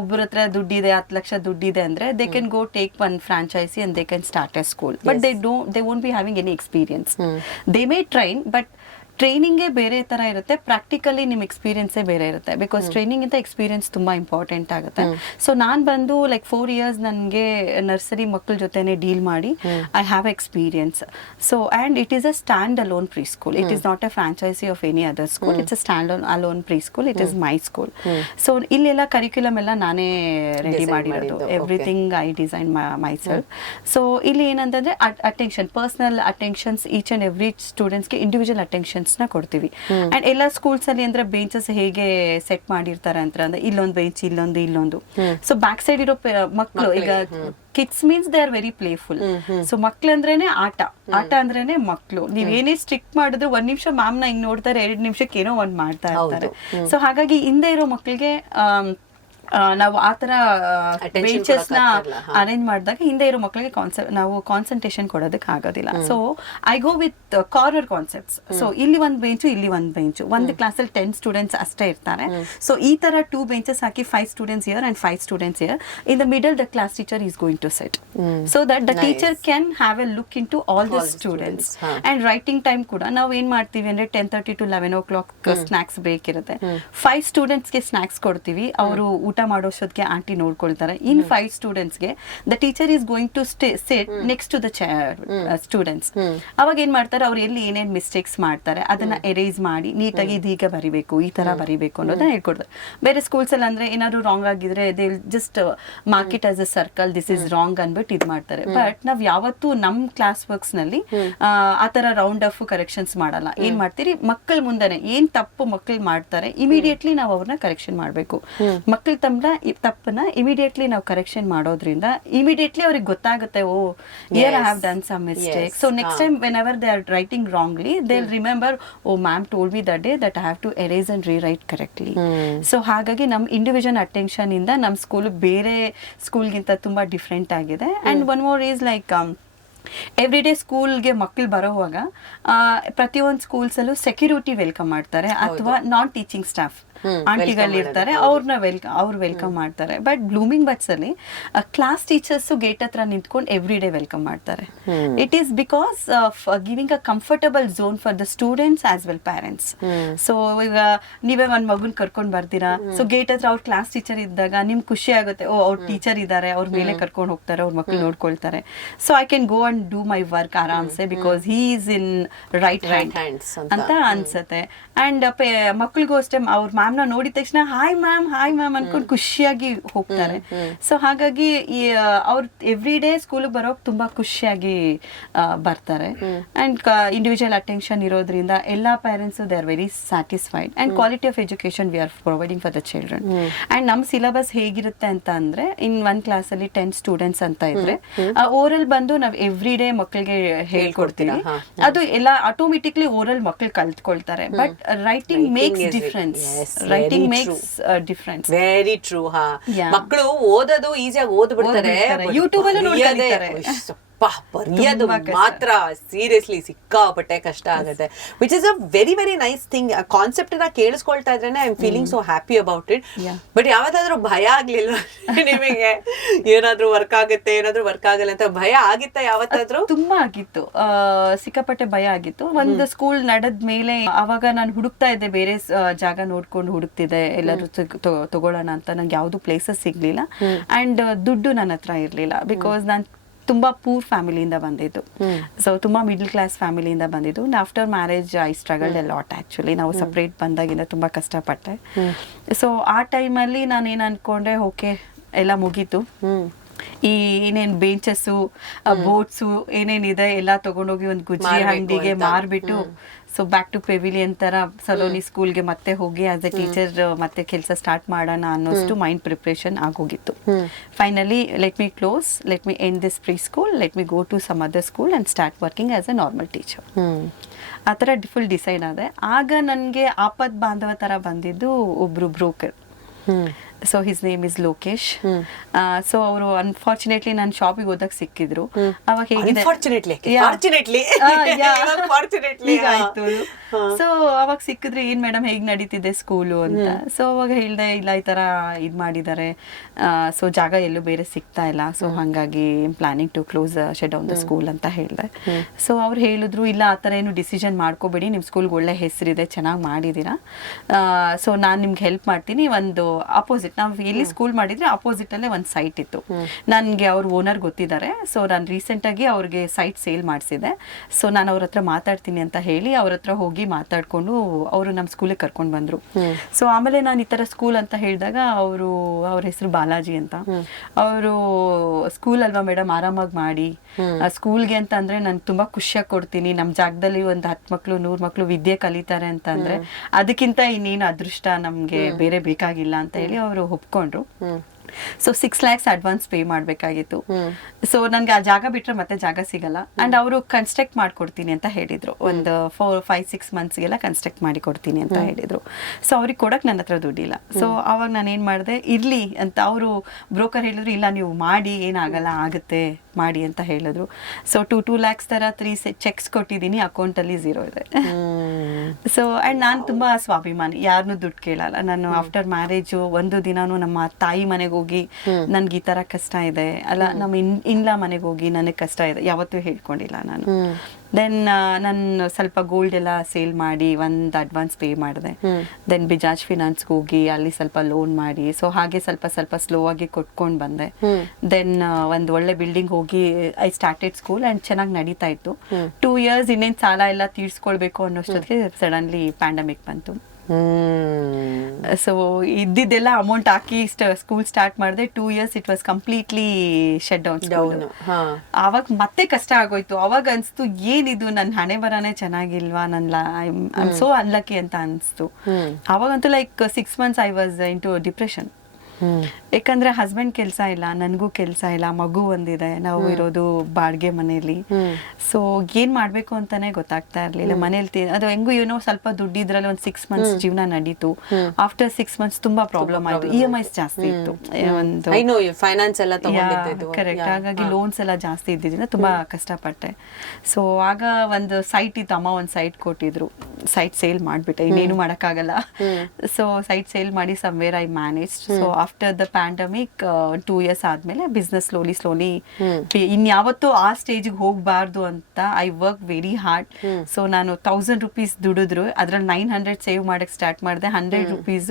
ಒಬ್ಬರ ಹತ್ರ ದುಡ್ಡಿದೆ, 10 ಲಕ್ಷ ದುಡ್ಡಿದೆ ಅಂದ್ರೆ they can go take one franchise and they can start a school. But they won't be having any experience. They may train, but ಟ್ರೈನಿಂಗೇ ಬೇರೆ ತರ ಇರುತ್ತೆ, ಪ್ರಾಕ್ಟಿಕಲಿ ನಿಮ್ಮ ಎಕ್ಸ್ಪೀರಿಯನ್ಸೇ ಬೇರೆ ಇರುತ್ತೆ. ಬಿಕಾಸ್ ಟ್ರೈನಿಂಗ್ ಇಂದ ಎಕ್ಸ್ಪೀರಿಯನ್ಸ್ ತುಂಬಾ ಇಂಪಾರ್ಟೆಂಟ್ ಆಗುತ್ತೆ. ಸೊ ನಾನು ಬಂದು ಲೈಕ್ 4 years ನನಗೆ ನರ್ಸರಿ ಮಕ್ಕಳ ಜೊತೆನೆ ಡೀಲ್ ಮಾಡಿ I have experience. So and it is a standalone preschool. It is not a franchise of any other school. It's a standalone preschool. It is my school. So ಇಲ್ಲೆಲ್ಲ curriculum ಎಲ್ಲ ನಾನೇ ready ಮಾಡಿರೋದು. Everything I design myself. So ಇಲ್ಲಿ ಏನಂತಂದ್ರೆ attention, personal attentions, each and ಎವ್ರಿ ಸ್ಟೂಡೆಂಟ್ಸ್ಗೆ individual attention ನ ಕೊಡ್ತೀವಿ. ಅಂಡ್ ಎಲ್ಲ ಸ್ಕೂಲ್ಸ್ ಅಲ್ಲಿ ಅಂದ್ರೆ ಬೆಂಚಸ್ ಹೇಗೆ ಸೆಟ್ ಮಾಡಿರ್ತಾರೆ ಅಂತ ಅಂದ್ರೆ ಇಲ್ಲೊಂದು ಬೆಂಚ್, ಇಲ್ಲೊಂದು. ಸೊ ಬ್ಯಾಕ್ ಸೈಡ್ ಇರೋ ಮಕ್ಕಳು, ಈಗ kids means they are very playful. So ಮಕ್ಳು ಅಂದ್ರೇನೆ ಆಟ ಅಂದ್ರೇನೆ ಮಕ್ಳು. ನೀವ್ ಏನೇ ಸ್ಟ್ರಿಕ್ಟ್ ಮಾಡಿದ್ರು 1 ನಿಮಿಷ ಮ್ಯಾಮ್ ನ ಹಿಂಗ್ ನೋಡ್ತಾರೆ, 2 ನಿಮಿಷಕ್ಕೆ ಏನೋ ಒಂದ್ ಮಾಡ್ತಾ ಇರ್ತಾರೆ. ಸೊ ಹಾಗಾಗಿ ಹಿಂದೆ ಇರೋ ಮಕ್ಳಿಗೆ ನಾವು ಆ ತರ ಬೆಂಚಸ್ ನ ಅರೇಂಜ್ ಮಾಡಿದಾಗ ಹಿಂದೆ ಇರೋ ಮಕ್ಕಳಿಗೆ ನಾವು ಕಾನ್ಸಂಟ್ರೇಷನ್ ಕೊಡೋದಕ್ಕೆ ಆಗೋದಿಲ್ಲ. So I go with corner concepts. So ಇಲ್ಲಿ ಒಂದು ಬೆಂಚು, ಇಲ್ಲಿ ಒಂದು ಬೆಂಚು. ಒಂದು ಕ್ಲಾಸಲ್ಲಿ 10 ಸ್ಟೂಡೆಂಟ್ಸ್ ಅಷ್ಟೇ ಇರ್ತಾರೆ. ಸೊ ಈ ತರ 2 benches hockey 5 students here and 5 students here. In the middle the class teacher is going to sit, so that the teacher can have a look into all the students. And writing time ಕೂಡ ನಾವು ಏನ್ ಮಾಡ್ತೀವಿ ಅಂದ್ರೆ 10:30 to 11 o'clock snacks break ಇರುತ್ತೆ. 5 students ಗೆ snacks ಕೊಡ್ತೀವಿ, ಅವರು ಊಟ ಊಟ ಮಾಡೋಷ್ಟೊತ್ತಿಗೆ ಆಂಟಿ ನೋಡ್ಕೊಳ್ತಾರೆ. ಇನ್ 5 ಸ್ಟೂಡೆಂಟ್ಸ್ಗೆ the teacher is going to sit next to the students. ಅವಾಗ ಏನ್ ಮಾಡ್ತಾರೆ, ಅವ್ರು ಎಲ್ಲಿ ಏನೇನ್ ಮಿಸ್ಟೇಕ್ಸ್ ಮಾಡ್ತಾರೆ ಅದನ್ನ ಎರೇಸ್ ಮಾಡಿ ನೀಟಾಗಿ ಇದೀಗ ಬರಿಬೇಕು, ಈ ತರ ಬರಿಬೇಕು ಅನ್ನೋದನ್ನ ಹೇಳ್ಕೊಡ್ತಾರೆ. ಬೇರೆ ಸ್ಕೂಲ್ಸ್ ಅಲ್ಲಿ ಅಂದ್ರೆ ಏನಾದ್ರು ರಾಂಗ್ ಆಗಿದ್ರೆ they just mark it as a circle, this is wrong ಅನ್ಬಿಟ್ಟು ಇದ್ ಮಾಡ್ತಾರೆ. ಬಟ್ ನಾವ್ ಯಾವತ್ತೂ ನಮ್ ಕ್ಲಾಸ್ ವರ್ಕ್ಸ್ ನಲ್ಲಿ ಆತರ ರೌಂಡ್ ಆಫ್ ಕರೆಕ್ಷನ್ಸ್ ಮಾಡಲ್ಲ. ಏನ್ ಮಾಡ್ತೀರಿ, ಮಕ್ಕಳ ಮುಂದೆನೆ ಏನ್ ತಪ್ಪು ಮಕ್ಕಳು ಮಾಡ್ತಾರೆ ಇಮಿಡಿಯೇಟ್ಲಿ ನಾವು ಅವ್ರನ್ನ ಕರೆಕ್ಷನ್ ಮಾಡ್ಬೇಕು. ಮಕ್ಕಳ ತಪ್ಪನ್ನ ಇಮಿಡಿಯೇಟ್ಲಿ ನಾವು ಕರೆಕ್ಷನ್ ಮಾಡೋದ್ರಿಂದ ಇಮಿಡಿಯೇಟ್ಲಿ ಅವ್ರಿಗೆ ಗೊತ್ತಾಗುತ್ತೆ, oh here I have done some mistake. So next time whenever they are writing wrongly they will remember, oh ma'am told me that day that I have to erase and rewrite correctly. So ಹಾಗಾಗಿ ನಮ್ individual attention ಇಂದ ನಮ್ school ಬೇರೆ ಸ್ಕೂಲ್ಗಿಂತ ತುಂಬಾ different ಆಗಿದೆ. And one more is like every day ಸ್ಕೂಲ್ಗೆ ಮಕ್ಕಳು ಬರೋವಾಗ ಪ್ರತಿಯೊಂದು ಸ್ಕೂಲ್ಸಲ್ಲೂ ಸೆಕ್ಯೂರಿಟಿ ವೆಲ್ಕಮ್ ಮಾಡ್ತಾರೆ, ಅಥವಾ ನಾನ್ ಟೀಚಿಂಗ್ ಸ್ಟಾಫ್ ಆಂಟಿಗಳು ಇರ್ತಾರೆ, ಅವ್ರು ವೆಲ್ಕಮ್ ಮಾಡ್ತಾರೆ. ಬಟ್ ಬ್ಲೂಮಿಂಗ್ ಬಟ್ಸ್ ಅಲ್ಲಿ ಕ್ಲಾಸ್ ಟೀಚರ್ಸ್ ಗೇಟ್ ಹತ್ರ ನಿಂತ್ಕೊಂಡು ಎವ್ರಿ ಡೇ ವೆಲ್ಕಮ್ ಮಾಡ್ತಾರೆ. It is because of giving a comfortable zone for the students as well parents. So ಈಗ ನೀವೇ ಒಂದ್ ಮಗುನ್ ಕರ್ಕೊಂಡ್ ಬರ್ತೀರಾ, ಸೊ ಗೇಟ್ ಹತ್ರ ಅವ್ರ ಕ್ಲಾಸ್ ಟೀಚರ್ ಇದ್ದಾಗ ನಿಮ್ಗೆ ಖುಷಿ ಆಗುತ್ತೆ, ಓ ಅವ್ರ ಟೀಚರ್ ಇದ್ದಾರೆ, ಅವ್ರ ಮೇಲೆ ಕರ್ಕೊಂಡು ಹೋಗ್ತಾರೆ, ಅವ್ರ ಮಕ್ಳು ನೋಡ್ಕೊಳ್ತಾರೆ. So I can go and do my work ಆರಾಮ್ಸೆ because he is in right hands ಅಂತ ಅನ್ಸುತ್ತೆ. ಅಂಡ್ ಮಕ್ಳಿಗೂ ಅಷ್ಟೇ ಅವ್ರ ಮ್ಯಾಮ್ನ ನೋಡಿದ ತಕ್ಷಣ ಹಾಯ್ ಮ್ಯಾಮ್ ಅನ್ಕೊಂಡು ಖುಷಿಯಾಗಿ ಹೋಗ್ತಾರೆ. ಸೊ ಹಾಗಾಗಿ ಅವ್ರು ಎವ್ರಿ ಡೇ ಸ್ಕೂಲ್ಗೆ ಬರೋಕ್ ತುಂಬಾ ಖುಷಿಯಾಗಿ ಬರ್ತಾರೆ. ಅಂಡ್ ಇಂಡಿವಿಜುವಲ್ ಅಟೆನ್ಷನ್ ಇರೋದ್ರಿಂದ ಎಲ್ಲಾ parents they are very satisfied. And quality of education we are providing for the children. And ನಮ್ ಸಿಲೆಬಸ್ ಹೇಗಿರುತ್ತೆ ಅಂತ ಅಂದ್ರೆ, ಇನ್ 1 ಕ್ಲಾಸ್ ಅಲ್ಲಿ 10 ಸ್ಟೂಡೆಂಟ್ಸ್ ಅಂತ ಇದ್ರೆ ಓರಲ್ ಬಂದು ನಾವ್ ಎವ್ರಿ ಡೇ ಮಕ್ಕಳಿಗೆ ಹೇಳ್ಕೊಡ್ತೀವಿ. ಅದು ಎಲ್ಲ ಆಟೋಮೆಟಿಕ್ಲಿ ಓರಲ್ ಮಕ್ಕಳು ಕಲ್ತ್ಕೊಳ್ತಾರೆ. But writing makes difference. Writing makes difference. Very true. ಮಕ್ಕಳು ಓದೋದು ಈಸಿಯಾಗಿ ಓದ್ಬಿಡ್ತಾರೆ, ಯೂಟ್ಯೂಬ್ ಅಲ್ಲೂ ನೋಡ್ತಾರೆ. ಬರೆಯೋದು ಮಾತ್ರ ಸೀರಿಯಸ್ಲಿ ಸಿಕ್ಕಾಪಟ್ಟೆ ಕಷ್ಟ ಆಗುತ್ತೆ. Which is a very very nice thing. Concept ನ ಕೇಳಿಸ್ಕೊಳ್ತಾ ಇದ್ರೇನೆ I am feeling so happy about it. But ಯಾವತ್ತಾದ್ರೂ ಭಯ ಆಗ್ಲಿಲ್ಲ ನಿಮಗೆ? ಏನಾದ್ರೂ ವರ್ಕ್ ಆಗುತ್ತೆ, ಏನಾದ್ರೂ ವರ್ಕ್ ಆಗಲ್ಲ ಅಂತ ಭಯ ಆಗಿತ್ತಾ ಯಾವತ್ತಾದ್ರೂ? ತುಂಬಾ ಆಗಿತ್ತು, ಸಿಕ್ಕಾಪಟ್ಟೆ ಭಯ ಆಗಿತ್ತು. ಒಂದು ಸ್ಕೂಲ್ ನಡೆದ ಮೇಲೆ ಅವಾಗ ನಾನು ಹುಡುಕ್ತಾ ಇದ್ದೆ, ಬೇರೆ ಜಾಗ ನೋಡ್ಕೊಂಡು ಹುಡುಕ್ತಿದ್ದೆ ಎಲ್ಲಾದ್ರೂ ತಗೊಳ್ಳೋಣ ಅಂತ. ನಂಗೆ ಯಾವ್ದು ಪ್ಲೇಸಸ್ ಸಿಗ್ಲಿಲ್ಲ. ಅಂಡ್ ದುಡ್ಡು ನನ್ನ ಹತ್ರ ಇರ್ಲಿಲ್ಲ, ಬಿಕಾಸ್ ನಾನು ತುಂಬಾ ಪೂರ್ ಫ್ಯಾಮಿಲಿಯಿಂದ ಬಂದಿದ್ದು. ಸೊ ತುಂಬಾ ಮಿಡಲ್ ಕ್ಲಾಸ್ ಫ್ಯಾಮಿಲಿಯಿಂದ ಬಂದಿದ್ದು. After marriage I struggled A lot actually. ನಾವು ಸಪ್ರೇಟ್ ಬಂದಾಗಿಂದ ತುಂಬಾ ಕಷ್ಟಪಟ್ಟೆ. ಸೊ ಆ ಟೈಮಲ್ಲಿ ನಾನು ಏನ್ ಅನ್ಕೊಂಡೆ, ಓಕೆ ಎಲ್ಲ ಮುಗೀತು, ಈ ಏನೇನ್ ಬೆಂಚಸ್ಸು ಬೋಟ್ಸು ಏನೇನಿದೆ ಎಲ್ಲ ತಗೊಂಡೋಗಿ ಒಂದು ಗುಜ್ಜಿ ಅಂಗಡಿಗೆ ಮಾರ್ಬಿಟ್ಟು, ಸೊ ಬ್ಯಾಕ್ ಟು ಪೆವಿಲಿಯನ್ ತರ ಸಲೋನಿ ಸ್ಕೂಲ್ಗೆ ಮತ್ತೆ ಹೋಗಿ ಆಸ್ ಎ ಟೀಚರ್ ಮತ್ತೆ ಕೆಲಸ ಸ್ಟಾರ್ಟ್ ಮಾಡೋಣ ಅನ್ನೋಷ್ಟು ಮೈಂಡ್ ಪ್ರಿಪ್ರೇಷನ್ ಆಗೋಗಿತ್ತು. Finally let me close, let me end this preschool, let me go to some other school and start working as a normal teacher. ಆ ಥರ ಫುಲ್ ಡಿಸೈಡ್ ಆದೆ. ಆಗ ನನಗೆ ಆಪತ್ ಬಾಂಧವ ತರ ಬಂದಿದ್ದು ಒಬ್ರು broker. So his name is Lokesh. So ಅವರು ಅನ್ಫಾರ್ಚುನೇಟ್ಲಿ ನನ್ನ ಶಾಪಿಗೆ ಹೋದಾಗ ಸಿಕ್ಕಿದ್ರು. ಅವಾಗ ಹೇಗಿದೆ, ಸೊ ಅವಾಗ ಸಿಕ್ಕಿದ್ರೆ ಏನ್ ಮೇಡಮ್ ಹೇಗ್ ನಡೀತಿದೆ ಸ್ಕೂಲು ಅಂತ. ಸೊ ಅವಾಗ ಹೇಳ್ದೆ, ಇಲ್ಲ ಈ ತರ ಇದ್ ಮಾಡಿದ್ದಾರೆ, ಸೊ ಜಾಗ ಎಲ್ಲೂ ಬೇರೆ ಸಿಗ್ತಾ ಇಲ್ಲ, ಸೊ ಹಂಗಾಗಿ planning to close shut down the school ಅಂತ ಹೇಳ್ದೆ. ಸೊ ಅವ್ರು ಹೇಳಿದ್ರು, ಇಲ್ಲ ಆ ಥರ ಏನು ಡಿಸಿಷನ್ ಮಾಡ್ಕೋಬೇಡಿ, ನಿಮ್ ಸ್ಕೂಲ್ಗೆ ಒಳ್ಳೆ ಹೆಸರಿದೆ, ಚೆನ್ನಾಗಿ ಮಾಡಿದೀರಾ, ಸೊ ನಾನು ನಿಮ್ಗೆ ಹೆಲ್ಪ್ ಮಾಡ್ತೀನಿ. ಒಂದು ಅಪೋಸಿಟ್, ನಾವು ಎಲ್ಲಿ ಸ್ಕೂಲ್ ಮಾಡಿದ್ರೆ ಅಪೋಸಿಟ್ ಅಲ್ಲೇ ಒಂದು ಸೈಟ್ ಇತ್ತು. ನನ್ಗೆ ಅವ್ರ ಓನರ್ ಗೊತ್ತಿದ್ದಾರೆ. ಸೊ ನಾನು ರೀಸೆಂಟ್ ಆಗಿ ಅವ್ರಿಗೆ ಸೈಟ್ ಸೇಲ್ ಮಾಡಿಸಿದೆ. ಸೊ ನಾನು ಅವ್ರ ಹತ್ರ ಮಾತಾಡ್ತೀನಿ ಅಂತ ಹೇಳಿ ಅವ್ರ ಹತ್ರ ಹೋಗಿ ಮಾತಾಡ್ಕೊಂಡು ಅವರು ನಮ್ಮ ಸ್ಕೂಲಿಗೆ ಕರ್ಕೊಂಡು ಬಂದ್ರು. ಸೊ ಆಮೇಲೆ ನಾನು ಈ ತರ ಸ್ಕೂಲ್ ಅಂತ ಹೇಳಿದಾಗ ಅವ್ರ ಹೆಸರು ಬಾಲಾಜಿ ಅಂತ. ಅವರು ಸ್ಕೂಲ್ ಅಲ್ವಾ ಮೇಡಮ್, ಆರಾಮಾಗಿ ಮಾಡಿ, ಸ್ಕೂಲ್ಗೆ ಅಂತ ಅಂದ್ರೆ ನಾನು ತುಂಬಾ ಖುಷಿಯಾಗಿ ಕೊಡ್ತೀನಿ, ನಮ್ ಜಾಗದಲ್ಲಿ ಒಂದು 10 ಮಕ್ಳು 100 ಮಕ್ಳು ವಿದ್ಯೆ ಕಲಿತಾರೆ ಅಂತ ಅಂದ್ರೆ ಅದಕ್ಕಿಂತ ಇನ್ನೇನು ಅದೃಷ್ಟ ನಮ್ಗೆ ಬೇರೆ ಬೇಕಾಗಿಲ್ಲ ಅಂತ ಹೇಳಿ ಅವರು ಒಪ್ಕೊಂಡ್ರು. ಸೊ 6 lakhs ಅಡ್ವಾನ್ಸ್ ಪೇ ಮಾಡ್ಬೇಕಾಗಿತ್ತು. ಸೊ ನನ್ಗೆ ಆ ಜಾಗ ಬಿಟ್ರೆ ಮತ್ತೆ ಜಾಗ ಸಿಗಲ್ಲ. ಅಂಡ್ ಅವರು ಕನ್ಸ್ಟ್ರಕ್ಟ್ ಮಾಡ್ಕೊಡ್ತೀನಿ ಅಂತ ಹೇಳಿದ್ರು, ಒಂದು 4-5-6 monthsಗೆಲ್ಲ ಕನ್ಸ್ಟ್ರಕ್ಟ್ ಮಾಡಿ ಕೊಡ್ತೀನಿ ಅಂತ ಹೇಳಿದ್ರು. ಸೊ ಅವ್ರಿಗೆ ಕೊಡಕ್ ನನ್ನ ಹತ್ರ ದುಡ್ಡಿಲ್ಲ. ಸೊ ಅವಾಗ ನಾನು ಏನ್ ಮಾಡಿದೆ, ಇರ್ಲಿ ಅಂತ ಅವರು ಬ್ರೋಕರ್ ಹೇಳಿದ್ರು, ಇಲ್ಲ ನೀವು ಮಾಡಿ, ಏನಾಗಲ್ಲ, ಆಗುತ್ತೆ ಮಾಡಿ ಅಂತ ಹೇಳಿದ್ರು. ಸೊ 2 lakhs ತರ 3 ಚೆಕ್ಸ್ ಕೊಟ್ಟಿದ್ದೀನಿ, ಅಕೌಂಟ್ ಅಲ್ಲಿ 0 ಇದೆ. ಸೊ ಅಂಡ್ ನಾನ್ ತುಂಬಾ ಸ್ವಾಭಿಮಾನಿ, ಯಾರನ್ನೂ ದುಡ್ಡು ಕೇಳಲ್ಲ. ನಾನು ಆಫ್ಟರ್ ಮ್ಯಾರೇಜ್ ಒಂದು ದಿನಾನು ನಮ್ಮ ತಾಯಿ ಮನೆಗೆ ಹೋಗಿ ನನ್ಗೆ ಈ ತರ ಕಷ್ಟ ಇದೆ, ಅಲ್ಲ ನಮ್ಮ ಇನ್ಲಾ ಮನೆಗೆ ಹೋಗಿ ನನಗೆ ಕಷ್ಟ ಇದೆ ಯಾವತ್ತೂ ಹೇಳ್ಕೊಂಡಿಲ್ಲ ನಾನು. ದೆನ್ ನಾನು ಸ್ವಲ್ಪ ಗೋಲ್ಡ್ ಎಲ್ಲ ಸೇಲ್ ಮಾಡಿ ಒಂದು ಅಡ್ವಾನ್ಸ್ ಪೇ ಮಾಡಿದೆ. ದೆನ್ ಬಿಜಾಜ್ ಫಿನಾನ್ಸ್ಗೆ ಹೋಗಿ ಅಲ್ಲಿ ಸ್ವಲ್ಪ ಲೋನ್ ಮಾಡಿ, ಸೊ ಹಾಗೆ ಸ್ವಲ್ಪ ಸ್ವಲ್ಪ ಸ್ಲೋ ಆಗಿ ಕೊಟ್ಕೊಂಡು ಬಂದೆ. ದೆನ್ ಒಂದು ಒಳ್ಳೆ ಬಿಲ್ಡಿಂಗ್ ಹೋಗಿ ಐ ಸ್ಟಾರ್ಟೆಡ್ ಸ್ಕೂಲ್ ಆ್ಯಂಡ್ ಚೆನ್ನಾಗಿ ನಡೀತಾ ಇತ್ತು. 2 years ಇನ್ನೇನು ಸಾಲ ಎಲ್ಲ ತೀರ್ಸ್ಕೊಳ್ಬೇಕು ಅನ್ನೋಷ್ಟೊತ್ತಿಗೆ ಸಡನ್ಲಿ ಪ್ಯಾಂಡಮಿಕ್ ಬಂತು. ಸೊ ಇದ್ದಿದ್ದೆಲ್ಲ ಅಮೌಂಟ್ ಹಾಕಿ ಸ್ಕೂಲ್ ಸ್ಟಾರ್ಟ್ ಮಾಡಿದೆ. 2 years it was completely shut down. ಆವಾಗ ಮತ್ತೆ ಕಷ್ಟ ಆಗೋಯ್ತು. ಅವಾಗ ಅನ್ಸ್ತು ಏನಿದು ನನ್ನ ಹಣೆ ಬರನೇ ಚೆನ್ನಾಗಿಲ್ವಾ, ಐ ಆಮ್ ಸೋ ಅನ್ಲಕ್ಕಿ ಅಂತ ಅನ್ಸ್ತು. ಅವಾಗಂತೂ like 6 months I was into depression. ಯಾಕಂದ್ರೆ ಹಸ್ಬೆಂಡ್ ಕೆಲಸ ಇಲ್ಲ, ನನಗೂ ಕೆಲಸ ಇಲ್ಲ, ಮಗು ಒಂದಿದೆ, ನಾವು ಇರೋದು ಬಾಡಿಗೆ ಮನೆಯಲ್ಲಿ. ಸೊ ಏನ್ ಮಾಡ್ಬೇಕು ಅಂತಾನೆ ಗೊತ್ತಾಗ್ತಾ ಇರ್ಲಿಲ್ಲ. ಮನೇಲಿ ಅದು ಹೆಂಗು ಸ್ವಲ್ಪ ದುಡ್ಡಿದ್ರಲ್ಲಿ ಒಂದು 6 months ಜೀವನ ನಡೀತು. ಆಫ್ಟರ್ 6 months ತುಂಬಾ ಪ್ರಾಬ್ಲಮ್ ಆಯ್ತು. EMIs ಜಾಸ್ತಿ ಇತ್ತು, ಫೈನಾನ್ಸ್ ಎಲ್ಲ ಕರೆಕ್ಟ್. ಹಾಗಾಗಿ ಲೋನ್ಸ್ ಎಲ್ಲ ಜಾಸ್ತಿ ಇದ್ದಿದ್ದರಿಂದ ತುಂಬಾ ಕಷ್ಟಪಟ್ಟೆ. ಸೊ ಆಗ ಒಂದು ಸೈಟ್ ಇತ್ತು, ಅಮ್ಮ ಒಂದು ಸೈಟ್ ಕೊಟ್ಟಿದ್ರು. ಸೈಟ್ ಸೇಲ್ ಮಾಡ್ಬಿಟ್ಟೆ, ಇನ್ನೇನು ಮಾಡಕ್ಕಾಗಲ್ಲ. ಸೊ ಸೈಟ್ ಸೇಲ್ ಮಾಡಿ somewhere I manage. So after the pandemic 2 years ಆದ್ಮೇಲೆ ಬಿಸ್ನೆಸ್ ಸ್ಲೋಲಿ ಇನ್ಯಾವತ್ತೂ ಆ ಸ್ಟೇಜಿಗೆ ಹೋಗ್ಬಾರ್ದು ಅಂತ I work very hard. So ನಾನು 1000 rupees ದುಡಿದ್ರು ಅದ್ರಲ್ಲಿ 900 ಸೇವ್ ಮಾಡಕ್ ಸ್ಟಾರ್ಟ್ ಮಾಡಿದೆ, 100 rupees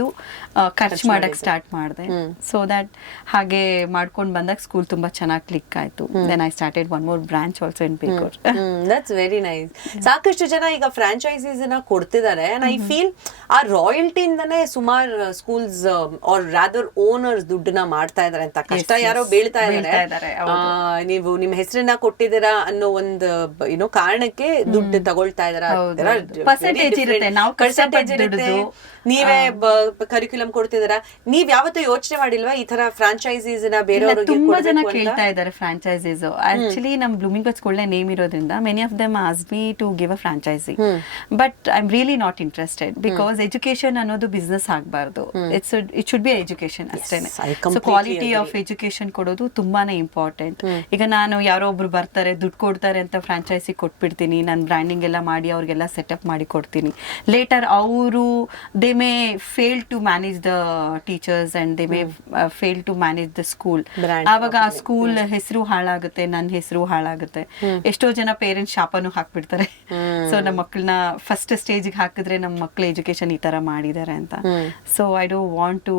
ಖರ್ಚು ಮಾಡಕ್ ಸ್ಟಾರ್ಟ್ ಮಾಡಿದೆ. ಸೊ ದಟ್ ಹಾಗೆ ಮಾಡ್ಕೊಂಡು ಬಂದಾಗ ಸ್ಕೂಲ್ ತುಂಬಾ ಚೆನ್ನಾಗಿ ಕ್ಲಿಕ್ ಆಯ್ತು. Then I started one more branch also in Begur. That's very nice. ಸಾಕಷ್ಟು ಜನ ಈಗ ಫ್ರಾಂಚೈಸೀಸ್ ಕೊಡ್ತಿದ್ದಾರೆ. ಐ ಫೀಲ್ ಆ ರಾಯಲ್ಟಿಯಿಂದನೇ ಸುಮಾರು ಸ್ಕೂಲ್ಸ್ ಆರ್ ರಾದರ್ ಓನರ್ಸ್ ದುಡ್ಡನ್ನ ಮಾಡ್ತಾ ಇದಾರೆ ಅಂತ. ಕಷ್ಟ ಯಾರೋ ಬೀಳ್ತಾ ಇದಾರೆ, ನೀವು ನಿಮ್ ಹೆಸರನ್ನ ಕೊಟ್ಟಿದ್ದೀರಾ ಅನ್ನೋ ಒಂದು ಕಾರಣಕ್ಕೆ ದುಡ್ಡು ತಗೊಳ್ತಾ ಇದಾರೆ. ಪರ್ಸೆಂಟೇಜ್ ಇರುತ್ತೆ, ನೀವೇ ಕರಿಕ್ಯುಲಮ್ ಕೊಡ್ತಿದ್ದೀರಾ. ನೀವ್ ಯಾವತ್ತೂ ಯೋಚನೆ ಮಾಡಿಲ್ವಾ ಈ ತರ ಫ್ರಾಂಚೈಸೀಸ್ ನ ಬೇರೆಯವ್ರಿಗೆ? ತುಂಬಾ ಜನ ಕೇಳ್ತಾ ಇದಾರೆ ಫ್ರಾಂಚೈಸೀಸ್. ಆಕ್ಚುಲಿ ನಮ್ ಬ್ಲೂಮಿಂಗ್ ಬಡ್ಸ್ ಒಳ್ಳೆ ನೇಮ್ ಇರೋದ್ರಿಂದ many of them ask me to give a franchise. But I am really not interested, because education ಅನ್ನೋದು ಬಿಸ್ನೆಸ್ ಆಗಬಾರ್ದು. ಇಟ್ ಶುಡ್ ಬಿ ಎಜುಕೇಶನ್ ಅಷ್ಟೇನೆ. ಸೊ ಕ್ವಾಲಿಟಿ ಆಫ್ ಎಜುಕೇಶನ್ ಕೊಡೋದು ತುಂಬಾನೇ important. ಈಗ ನಾನು ಯಾರೋ ಒಬ್ರು ಬರ್ತಾರೆ, ದುಡ್ಡು ಕೊಡ್ತಾರೆ ಅಂತ ಫ್ರಾಂಚೈಸಿ ಕೊಟ್ಬಿಡ್ತೀನಿ, ನಾನು ಬ್ರ್ಯಾಂಡಿಂಗ್ ಎಲ್ಲ ಮಾಡಿ ಅವ್ರಿಗೆಲ್ಲ ಸೆಟಪ್ ಮಾಡಿ ಕೊಡ್ತೀನಿ. ಲೇಟರ್ ಅವರು they may fail to manage the teachers and they may fail to manage the school. ಆವಾಗ ಆ ಸ್ಕೂಲ್ ಹೆಸರು ಹಾಳಾಗುತ್ತೆ, ನನ್ನ ಹೆಸರು ಹಾಳಾಗುತ್ತೆ. ಎಷ್ಟೋ ಜನ ಪೇರೆಂಟ್ಸ್ ಶಾಪನು ಹಾಕ್ಬಿಡ್ತಾರೆ. ಸೊ ನಮ್ಮ ಮಕ್ಕಳನ್ನ ಫಸ್ಟ್ ಸ್ಟೇಜಿಗೆ ಹಾಕಿದ್ರೆ ನಮ್ಮ ಮಕ್ಕಳ ಎಜುಕೇಶನ್ ಈ ತರ ಮಾಡಿದ್ದಾರೆ ಅಂತ. So I don't want to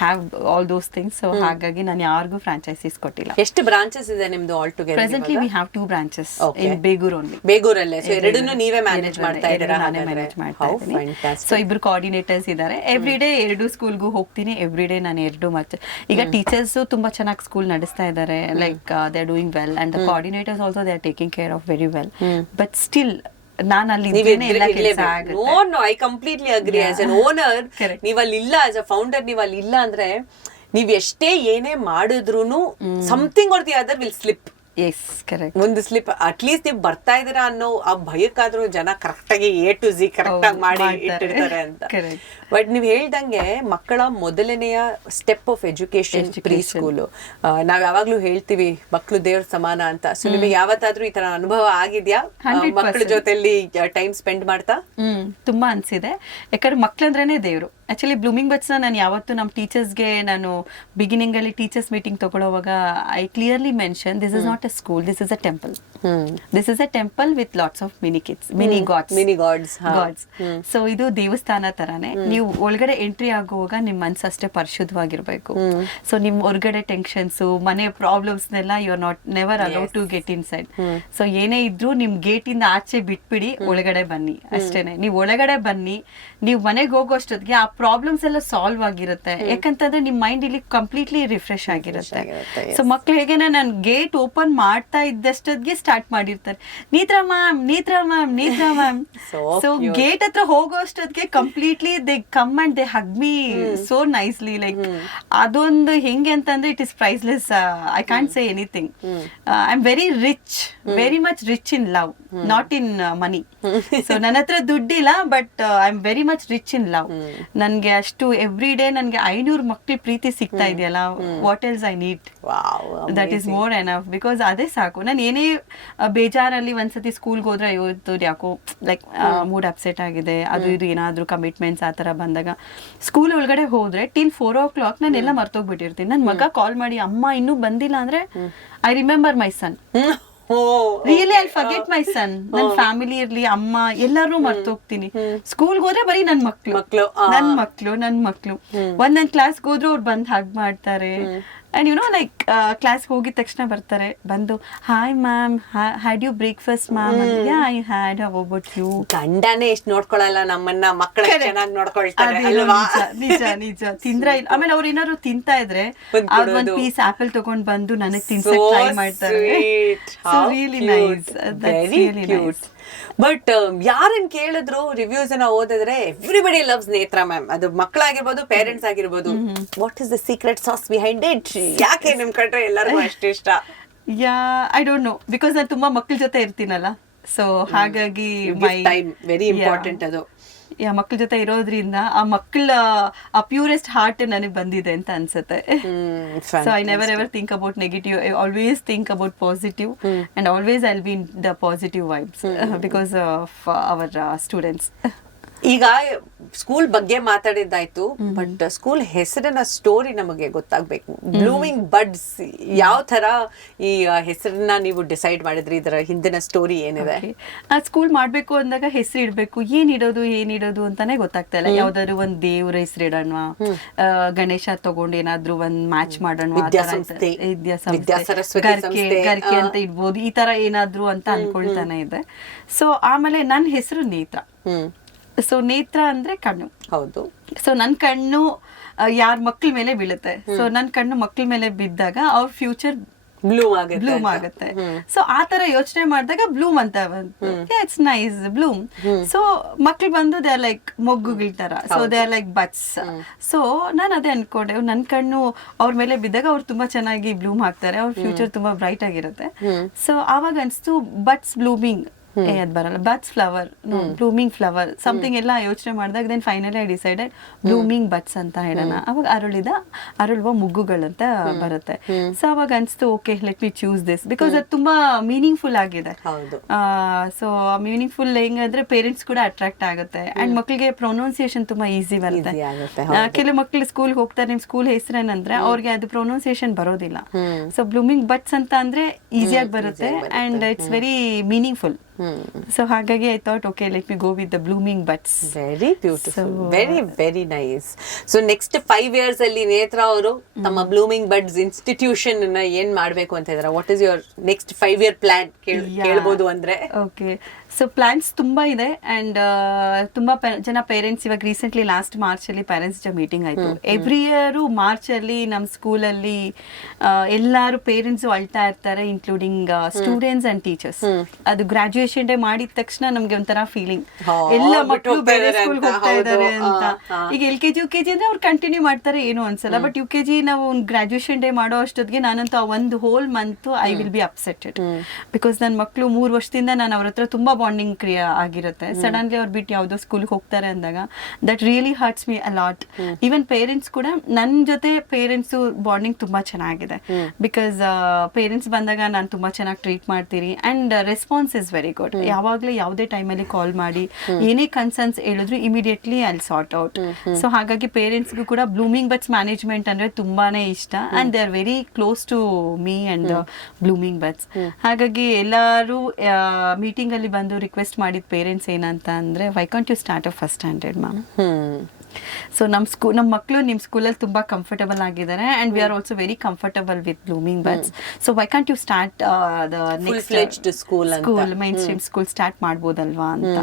have all those things. So ಹಾಗಾಗಿ ನಾನು ಯಾರಿಗೂ ಫ್ರಾಂಚೈಸೀಸ್ ಕೊಟ್ಟಿಲ್ಲ. ಎಷ್ಟು ಬ್ರಾಂಚಸ್ ಇದೆ ನಿಮ್ದು altogether? Presently we have 2 branches in Begur only. ಬೇಗೂರಲ್ಲೇ. ಸೊ ಎರಡನ್ನೂ ನೀವೇ ಮ್ಯಾನೇಜ್ ಮಾಡ್ತಾ ಇದ್ದೀರಾ? ನಾನೇ ಮ್ಯಾನೇಜ್ ಮಾಡ್ತಾ ಇದ್ದೀನಿ. ಸೊ ಇಬ್ರು ಕೋಆರ್ಡಿನೇಟರ್ಸ್ ಇದ್ದಾರೆ. ಎವ್ರಿ ಡೇ 2 ಸ್ಕೂಲ್ಗೂ ಹೋಗ್ತೀನಿ. ಎವ್ರಿ ಡೇ ನಾನು 2 ಮತ್ತೆ ಈಗ ಟೀಚರ್ಸ್ ತುಂಬಾ ಚೆನ್ನಾಗಿ ಸ್ಕೂಲ್ ನಡೆಸ್ತಾ ಇದ್ದಾರೆ. Like they are doing well and the coordinators also they are taking care of very well. But still ನಾನು ಅಲ್ಲಿ I completely agri. As an owner ನೀವ್ ಅಲ್ಲಿ ಇಲ್ಲ, ಆಸ್ ಅ ಫೌಂಡರ್ ನೀವ್ ಅಲ್ಲಿ ಇಲ್ಲ ಅಂದ್ರೆ ನೀವ್ ಎಷ್ಟೇ ಏನೇ ಮಾಡಿದ್ರು something R the other will slip. Yes correct. ಒಂದು ಸ್ಲಿಪ್ ಅಟ್ಲೀಸ್ಟ್ ನೀವು ಬರ್ತಾ ಇದೀರಾ ಅನ್ನೋ ಆ ಭಯಕ್ಕಾದ್ರೂ ಜನ ಕರೆಕ್ಟ್ ಆಗಿ A to Z ಕರೆಕ್ಟ್ ಆಗಿ ಮಾಡಿ ಇಟ್ಟಿರ್ತಾರೆ ಅಂತ. ಬಟ್ ನೀವ್ ಹೇಳ್ದಂಗೆ ಮಕ್ಕಳ ಮೊದಲನೆಯ step of education preschool. ನಾವ್ ಯಾವಾಗ್ಲೂ ಹೇಳ್ತೀವಿ ಮಕ್ಕಳು ದೇವ್ರ ಸಮಾನ ಅಂತ. ಸೊ ನಿಮಗೆ ಯಾವತ್ತಾದ್ರೂ ಈ ತರ ಅನುಭವ ಆಗಿದ್ಯಾ ಮಕ್ಕಳ ಜೊತೆಲಿ ಟೈಮ್ ಸ್ಪೆಂಡ್ ಮಾಡ್ತಾ? ತುಂಬಾ ಅನ್ಸಿದೆ. ಯಾಕಂದ್ರೆ ಮಕ್ಳಂದ್ರೇನೆ ದೇವ್ರು. ಆಕ್ಚುಲಿ ಬ್ಲೂಮಿಂಗ್ ಬಡ್ಸ್ ನಾನು ಯಾವತ್ತು ನಮ್ಮ ಟೀಚರ್ಸ್ಗೆ ನಾನು ಬಿಗಿನಿಂಗ್ ಅಲ್ಲಿ ಟೀಚರ್ಸ್ ಮೀಟಿಂಗ್ ತಗೊಳ್ಳುವಾಗ I clearly mention this is not a school, this is a temple. This is a temple with lots of mini kids, mini gods. So ಇದು ದೇವಸ್ಥಾನ ತರಾನೇ. ನೀವು ಒಳಗಡೆ ಎಂಟ್ರಿ ಆಗುವಾಗ ನಿಮ್ ಮನ್ಸು ಅಷ್ಟೇ ಪರಿಶುದ್ಧವಾಗಿರ್ಬೇಕು. ಸೊ ನಿಮ್ ಹೊರಗಡೆ ಟೆನ್ಷನ್ಸ್, ಮನೆ ಪ್ರಾಬ್ಲಮ್ಸ್ನೆಲ್ಲ you are not never allowed to get inside. So ಏನೇ ಇದ್ರು ನಿಮ್ ಗೇಟ್ ಇಂದ ಆಚೆ ಬಿಟ್ಬಿಡಿ, ಒಳಗಡೆ ಬನ್ನಿ ಅಷ್ಟೇನೆ. ನೀವು ಒಳಗಡೆ ಬನ್ನಿ, ನೀವು ಮನೆಗೆ ಹೋಗೋ ಅಷ್ಟೊತ್ತಿಗೆ ಆ ಪ್ರಾಬ್ಲಮ್ಸ್ ಎಲ್ಲ ಸಾಲ್ವ್ ಆಗಿರುತ್ತೆ. ಯಾಕಂತಂದ್ರೆ ನಿಮ್ ಮೈಂಡ್ ಇಲ್ಲಿ ಕಂಪ್ಲೀಟ್ಲಿ ರಿಫ್ರೆಶ್ ಆಗಿರುತ್ತೆ. ಸೊ ಮಕ್ಳು ಹೇಗೇನ ನಾನು ಗೇಟ್ ಓಪನ್ ಮಾಡ್ತಾ ಇದ್ದಷ್ಟೊತ್ತಿಗೆ ಸ್ಟಾರ್ಟ್ ಮಾಡಿರ್ತಾರೆ, ನೇತ್ರಾ ಮ್ಯಾಮ್. ಸೊ ಗೇಟ್ ಹತ್ರ ಹೋಗೋ ಅಷ್ಟೊತ್ತಿಗೆ completely they come and they hug me so nicely. Like ಅದೊಂದು ಹೆಂಗೆ ಅಂತಂದ್ರೆ it is priceless. I can't say anything. I am very much rich in love, not in money. So ನನ್ನ ಹತ್ರ ದುಡ್ಡಿಲ್ಲ, but I am very much rich in love. ನನ್ಗೆ ಅಷ್ಟು every day ನನ್ಗೆ 500 ಮಕ್ಳ ಪ್ರೀತಿ ಸಿಗ್ತಾ ಇದೆಯಲ್ಲ, what else I need? That is more enough. Because ಅದೇ ಸಾಕು. ನಾನು ಏನೇ ಬೇಜಾರಲ್ಲಿ ಒಂದ್ಸತಿ ಸ್ಕೂಲ್ಗೆ ಹೋದ್ರೆ ಇವತ್ತು ಯಾಕೋ ಲೈಕ್ ಮೂಡ್ ಅಪ್ಸೆಟ್ ಆಗಿದೆ, ಅದು ಇದು ಏನಾದ್ರು ಕಮಿಟ್ಮೆಂಟ್ಸ್ ಆ ತರ ಬಂದಾಗ ಸ್ಕೂಲ್ ಒಳಗಡೆ ಹೋದ್ರೆ ಟಿಲ್ 4 o'clock ನಾನು ಎಲ್ಲ ಮರ್ತೋಗ್ಬಿಟ್ಟಿರ್ತೀನಿ. ನನ್ ಮಗ ಕಾಲ್ ಮಾಡಿ ಅಮ್ಮ ಇನ್ನೂ ಬಂದಿಲ್ಲ ಅಂದ್ರೆ I remember my son. Really I forget my son. ನನ್ ಫ್ಯಾಮಿಲಿ ಇರ್ಲಿ, ಅಮ್ಮ ಎಲ್ಲಾರು ಮರ್ತೋಗ್ತೀನಿ. ಸ್ಕೂಲ್ಗೆ ಹೋದ್ರೆ ಬರೀ ನನ್ ಮಕ್ಳು ಒಂದೊಂದ್ ಕ್ಲಾಸ್ಗೆ ಹೋದ್ರು ಅವ್ರು ಬಂದ್ ಹಗ್ ಮಾಡ್ತಾರೆ. ಅಂಡ್ ಯು ನೋ ಲೈಕ್ ಕ್ಲಾಸ್ಗೆ ಹೋಗಿದ ತಕ್ಷಣ ಬರ್ತಾರೆ, ಬಂದು hi ma'am, had you breakfast ma'am? Yeah I had. How about you? ಗಂಡನೇ ಎಷ್ಟು ನೋಡ್ಕೊಳಲ್ಲ ನಮ್ಮನ್ನ, ಮಕ್ಕಳ ಚೆನ್ನಾಗಿ ನೋಡ್ಕೊಳ್ತಾರೆ. ನಿಜ ತಿಂದ್ರ ಇಲ್ಲ. ಆಮೇಲೆ ಅವ್ರು ಏನಾದ್ರು ತಿಂತಾ ಇದ್ರೆ ಒಂದ್ ಪೀಸ್ ಆಪಲ್ ತಗೊಂಡ್ ಬಂದು ನನಗ್ ತಿನ್ಸಕ್ ಟ್ರೈ ಮಾಡ್ತಾರೆ. Really nice, really nice. But ಯಾರನ್ ಕೇಳಿದ್ರು ರಿವ್ಯೂಸ್ ಅನ್ನ ಓದಿದ್ರೆ ಎವ್ರಿಬಡಿ ಲವ್ಸ್ ನೇತ್ರಾ ಮ್ಯಾಮ್. ಅದು ಮಕ್ಕಳಾಗಿರ್ಬೋದು, ಪೇರೆಂಟ್ಸ್ ಆಗಿರ್ಬೋದು. What is the secret sauce behind it? ಯಾಕೆ ನಿಮ್ ಕಂಡ್ರೆ ಎಲ್ಲರಿಗೂ ಅಷ್ಟು ಇಷ್ಟ? ಯಾ, ಐ ಡೋಂಟ್ ನೋ, ಬಿಕಾಸ್ ನಾನು ತುಂಬಾ ಮಕ್ಕಳ ಜೊತೆ ಇರ್ತೀನಲ್ಲ, ಸೊ ಹಾಗಾಗಿ ವೆರಿ ಇಂಪಾರ್ಟೆಂಟ್ ಅದು. ಮಕ್ಕಳ ಜೊತೆ ಇರೋದ್ರಿಂದ ಆ ಮಕ್ಕಳ ಆ ಪ್ಯೂರೆಸ್ಟ್ ಹಾರ್ಟ್ ನನಗೆ ಬಂದಿದೆ ಅಂತ ಅನ್ಸುತ್ತೆ. So I never ever think about negative. I always think about positive and always I will B in the positive vibes because of hour students. ಈಗ ಸ್ಕೂಲ್ ಬಗ್ಗೆ ಮಾತಾಡಿದ್ದಾಯ್ತು, ಬಟ್ ಸ್ಕೂಲ್ ಹೆಸರಿನ ಸ್ಟೋರಿ ನಮಗೆ ಗೊತ್ತಾಗ್ಬೇಕು. Blooming buds ಯಾವ ತರ ಈ ಹೆಸರನ್ನ ನೀವು decide ಮಾಡಿದ್ರಿ? ಇದರ ಹಿಂದಿನ ಸ್ಟೋರಿ ಏನಿದೆ? ಸ್ಕೂಲ್ ಮಾಡ್ಬೇಕು ಅಂದಾಗ ಹೆಸರು ಇಡ್ಬೇಕು, ಏನಿಡೋದು ಅಂತಾನೆ ಗೊತ್ತಾಗ್ತಾ ಇಲ್ಲ. ಯಾವ್ದಾದ್ರು ಒಂದ್ ದೇವ್ರ ಹೆಸರು ಇಡೋಣ, ಗಣೇಶ ತಗೊಂಡು ಏನಾದ್ರು ಒಂದ್ ಮ್ಯಾಚ್ ಮಾಡೋಣ, ಗರ್ಕೆ ಅಂತ ಇಡ್ಬೋದು, ಈ ತರ ಏನಾದ್ರು ಅಂತ ಅನ್ಕೊಳ್ತಾನೆ ಇದೆ. ಸೊ ಆಮೇಲೆ ನನ್ನ ಹೆಸರು ನೇತ್ರ. ಸೊ ನೇತ್ರ ಅಂದ್ರೆ ಕಣ್ಣು. ಹೌದು. ಸೊ ನನ್ ಕಣ್ಣು ಯಾರ ಮಕ್ಳ ಮೇಲೆ ಬೀಳುತ್ತೆ. ಸೊ ನನ್ ಕಣ್ಣು ಮಕ್ಳ ಮೇಲೆ ಬಿದ್ದಾಗ ಅವ್ರ ಫ್ಯೂಚರ್ ಬ್ಲೂಮ್ ಆಗುತ್ತೆ. ಸೊ ಆ ತರ ಯೋಚನೆ ಮಾಡಿದಾಗ ಬ್ಲೂಮ್ ಅಂತ ಬಂತು. It's nice, Bloom. ಸೊ ಮಕ್ಳು ಬಂದು ದೇ ಆರ್ ಲೈಕ್ ಮೊಗ್ಗುಗಳ ತರ. So they are like buds. So ನಾನು ಅದೇ ಅನ್ಕೊಂಡೆ, ನನ್ ಕಣ್ಣು ಅವ್ರ ಮೇಲೆ ಬಿದ್ದಾಗ ಅವ್ರು ತುಂಬಾ ಚೆನ್ನಾಗಿ ಬ್ಲೂಮ್ ಆಗ್ತಾರೆ, ಅವ್ರ ಫ್ಯೂಚರ್ ತುಂಬಾ ಬ್ರೈಟ್ ಆಗಿರುತ್ತೆ. ಸೊ ಆವಾಗ ಅನ್ಸ್ತು ಬಟ್ಸ್ ಬ್ಲೂಮಿಂಗ್ ಅದ್ ಬರಲ್ಲ, buds flower, blooming flower something ಎಲ್ಲ ಯೋಚನೆ ಮಾಡಿದಾಗ then finally I decided Blooming Buds ಅಂತ ಹೇಳೋಣ. ಅವಾಗ ಅರಳುವ ಮುಗ್ಗುಗಳಂತ ಬರುತ್ತೆ. ಸೊ ಅವಾಗ ಅನ್ಸ್ತು okay, let me choose this because ಅದು ತುಂಬಾ ಮೀನಿಂಗ್ಫುಲ್ ಆಗಿದೆ. ಸೊ ಮೀನಿಂಗ್ಫುಲ್ ಹೆಂಗಂದ್ರೆ ಪೇರೆಂಟ್ಸ್ ಕೂಡ ಅಟ್ರಾಕ್ಟ್ ಆಗುತ್ತೆ ಅಂಡ್ ಮಕ್ಳಿಗೆ ಪ್ರೊನೌನ್ಸಿಯೇಷನ್ ತುಂಬಾ ಈಸಿ ಬರುತ್ತೆ. ಕೆಲವು ಮಕ್ಳು ಸ್ಕೂಲ್ ಹೋಗ್ತಾರೆ, ನಿಮ್ ಸ್ಕೂಲ್ ಹೆಸರೇನಂದ್ರೆ ಅವ್ರಿಗೆ ಅದು ಪ್ರೊನೌನ್ಸಿಯೇಷನ್ ಬರೋದಿಲ್ಲ. ಸೊ ಬ್ಲೂಮಿಂಗ್ ಬಟ್ಸ್ ಅಂತ ಅಂದ್ರೆ ಈಸಿಯಾಗಿ ಬರುತ್ತೆ and it's very meaningful. So ಹಾಗಾಗಿ I thought okay, let me go with the blooming buds. Very beautiful. So, very nice. So next 5 years ಅಲ್ಲಿ ನೇತ್ರ ಅವರು ತಮ್ಮ ಬ್ಲೂಮಿಂಗ್ ಬಡ್ಸ್ ಇನ್ಸ್ಟಿಟ್ಯೂಷನ್ ಅನ್ನ ಏನ್ ಮಾಡ್ಬೇಕು ಅಂತ ಇದಾರೆ? What is your next 5 year plan ಕೇಳಬಹುದು ಅಂದ್ರೆ? ಓಕೆ, ಸೊ ಪ್ಲಾನ್ಸ್ ತುಂಬಾ ಇದೆ ಅಂಡ್ ತುಂಬಾ ಜನ ಪೇರೆಂಟ್ಸ್ ಇವಾಗ ರೀಸೆಂಟ್ಲಿ ಲಾಸ್ಟ್ ಮಾರ್ಚ್ ಅಲ್ಲಿ ಪೇರೆಂಟ್ಸ್ ಡೇ ಮೀಟಿಂಗ್ ಆಯ್ತು. ಎವ್ರಿ ಇಯರ್ ಮಾರ್ಚ್ ಅಲ್ಲಿ ನಮ್ಮ ಸ್ಕೂಲಲ್ಲಿ ಎಲ್ಲಾರು ಪೇರೆಂಟ್ಸ್ ಅಳ್ತಾ ಇರ್ತಾರೆ, ಇನ್ಕ್ಲೂಡಿಂಗ್ ಸ್ಟೂಡೆಂಟ್ಸ್ ಅಂಡ್ ಟೀಚರ್ಸ್. ಅದು ಗ್ರಾಜುಯೇಷನ್ ಡೇ ಮಾಡಿದ ತಕ್ಷಣ ನಮ್ಗೆ ಒಂಥರ ಫೀಲಿಂಗ್, ಎಲ್ಲ ಮಕ್ಕಳು ಬೇರೆ ಸ್ಕೂಲ್ಗೆ ಹೋಗ್ತಾ ಇದಾರೆ ಅಂತ. ಈಗ LKG UKG ಅಂದ್ರೆ ಅವ್ರು ಕಂಟಿನ್ಯೂ ಮಾಡ್ತಾರೆ, ಏನು ಅನ್ಸಲ್ಲ. ಬಟ್ UKG ನಾವು ಗ್ರಾಜುಯೇಷನ್ ಡೇ ಮಾಡೋ ಅಷ್ಟೊತ್ತಿಗೆ ನಾನಂತೂ ಆ ಒಂದು whole month I will be upsetted because ನನ್ನ ಮಕ್ಕಳು 3 ವರ್ಷದಿಂದ ನಾನು ಅವ್ರ ಹತ್ರ ತುಂಬಾ ಬಾಂಡಿಂಗ್ ಕ್ರಿಯಾ ಆಗಿರುತ್ತೆ. ಸಡನ್ಲಿ ಅವ್ರು ಬಿಟ್ಟು ಯಾವ್ದೋ ಸ್ಕೂಲ್ಗೆ ಹೋಗ್ತಾರೆ ಅಂದಾಗ that really hurts me a lot. Even parents ಕೂಡ ನನ್ನ ಜೊತೆ ಪೇರೆಂಟ್ಸ್ ಬಾಂಡಿಂಗ್ ತುಂಬಾ ಚೆನ್ನಾಗಿದೆ ಬಿಕಾಸ್ ಪೇರೆಂಟ್ಸ್ ಬಂದಾಗ ನಾನು ತುಂಬಾ ಚೆನ್ನಾಗಿ ಟ್ರೀಟ್ ಮಾಡ್ತೀನಿ and response is very good. ಯಾವಾಗ್ಲೂ ಯಾವುದೇ ಟೈಮಲ್ಲಿ ಕಾಲ್ ಮಾಡಿ ಏನೇ ಕನ್ಸರ್ನ್ಸ್ ಹೇಳಿದ್ರು immediately I will sort out. So ಹಾಗಾಗಿ ಪೇರೆಂಟ್ಸ್ಗೂ ಕೂಡ ಬ್ಲೂಮಿಂಗ್ ಬಟ್ಸ್ ಮ್ಯಾನೇಜ್ಮೆಂಟ್ ಅಂದ್ರೆ ತುಂಬಾನೇ ಇಷ್ಟ and they are very close to me and blooming buds. ಹಾಗಾಗಿ ಎಲ್ಲರೂ ಮೀಟಿಂಗ್ ಅಲ್ಲಿ ಬಂದು ರಿಕ್ವೆಸ್ಟ್ ಮಾಡಿದ ಪೇರೆಂಟ್ಸ್ ಏನಂತ ಅಂದ್ರೆ, why can't you start a first standard ma'am? So ನಮ್ಮ ಮಕ್ಕಳು ನಿಮ್ಮ ಸ್ಕೂಲಲ್ಲಿ ತುಂಬಾ ಕಂಫರ್ಟಬಲ್ ಆಗಿದ್ದಾರೆ and we are also very comfortable with Blooming Buds. So why can't you start the next school mainstream school start ಮಾಡ್ಬೋದಲ್ವಾ ಅಂತ.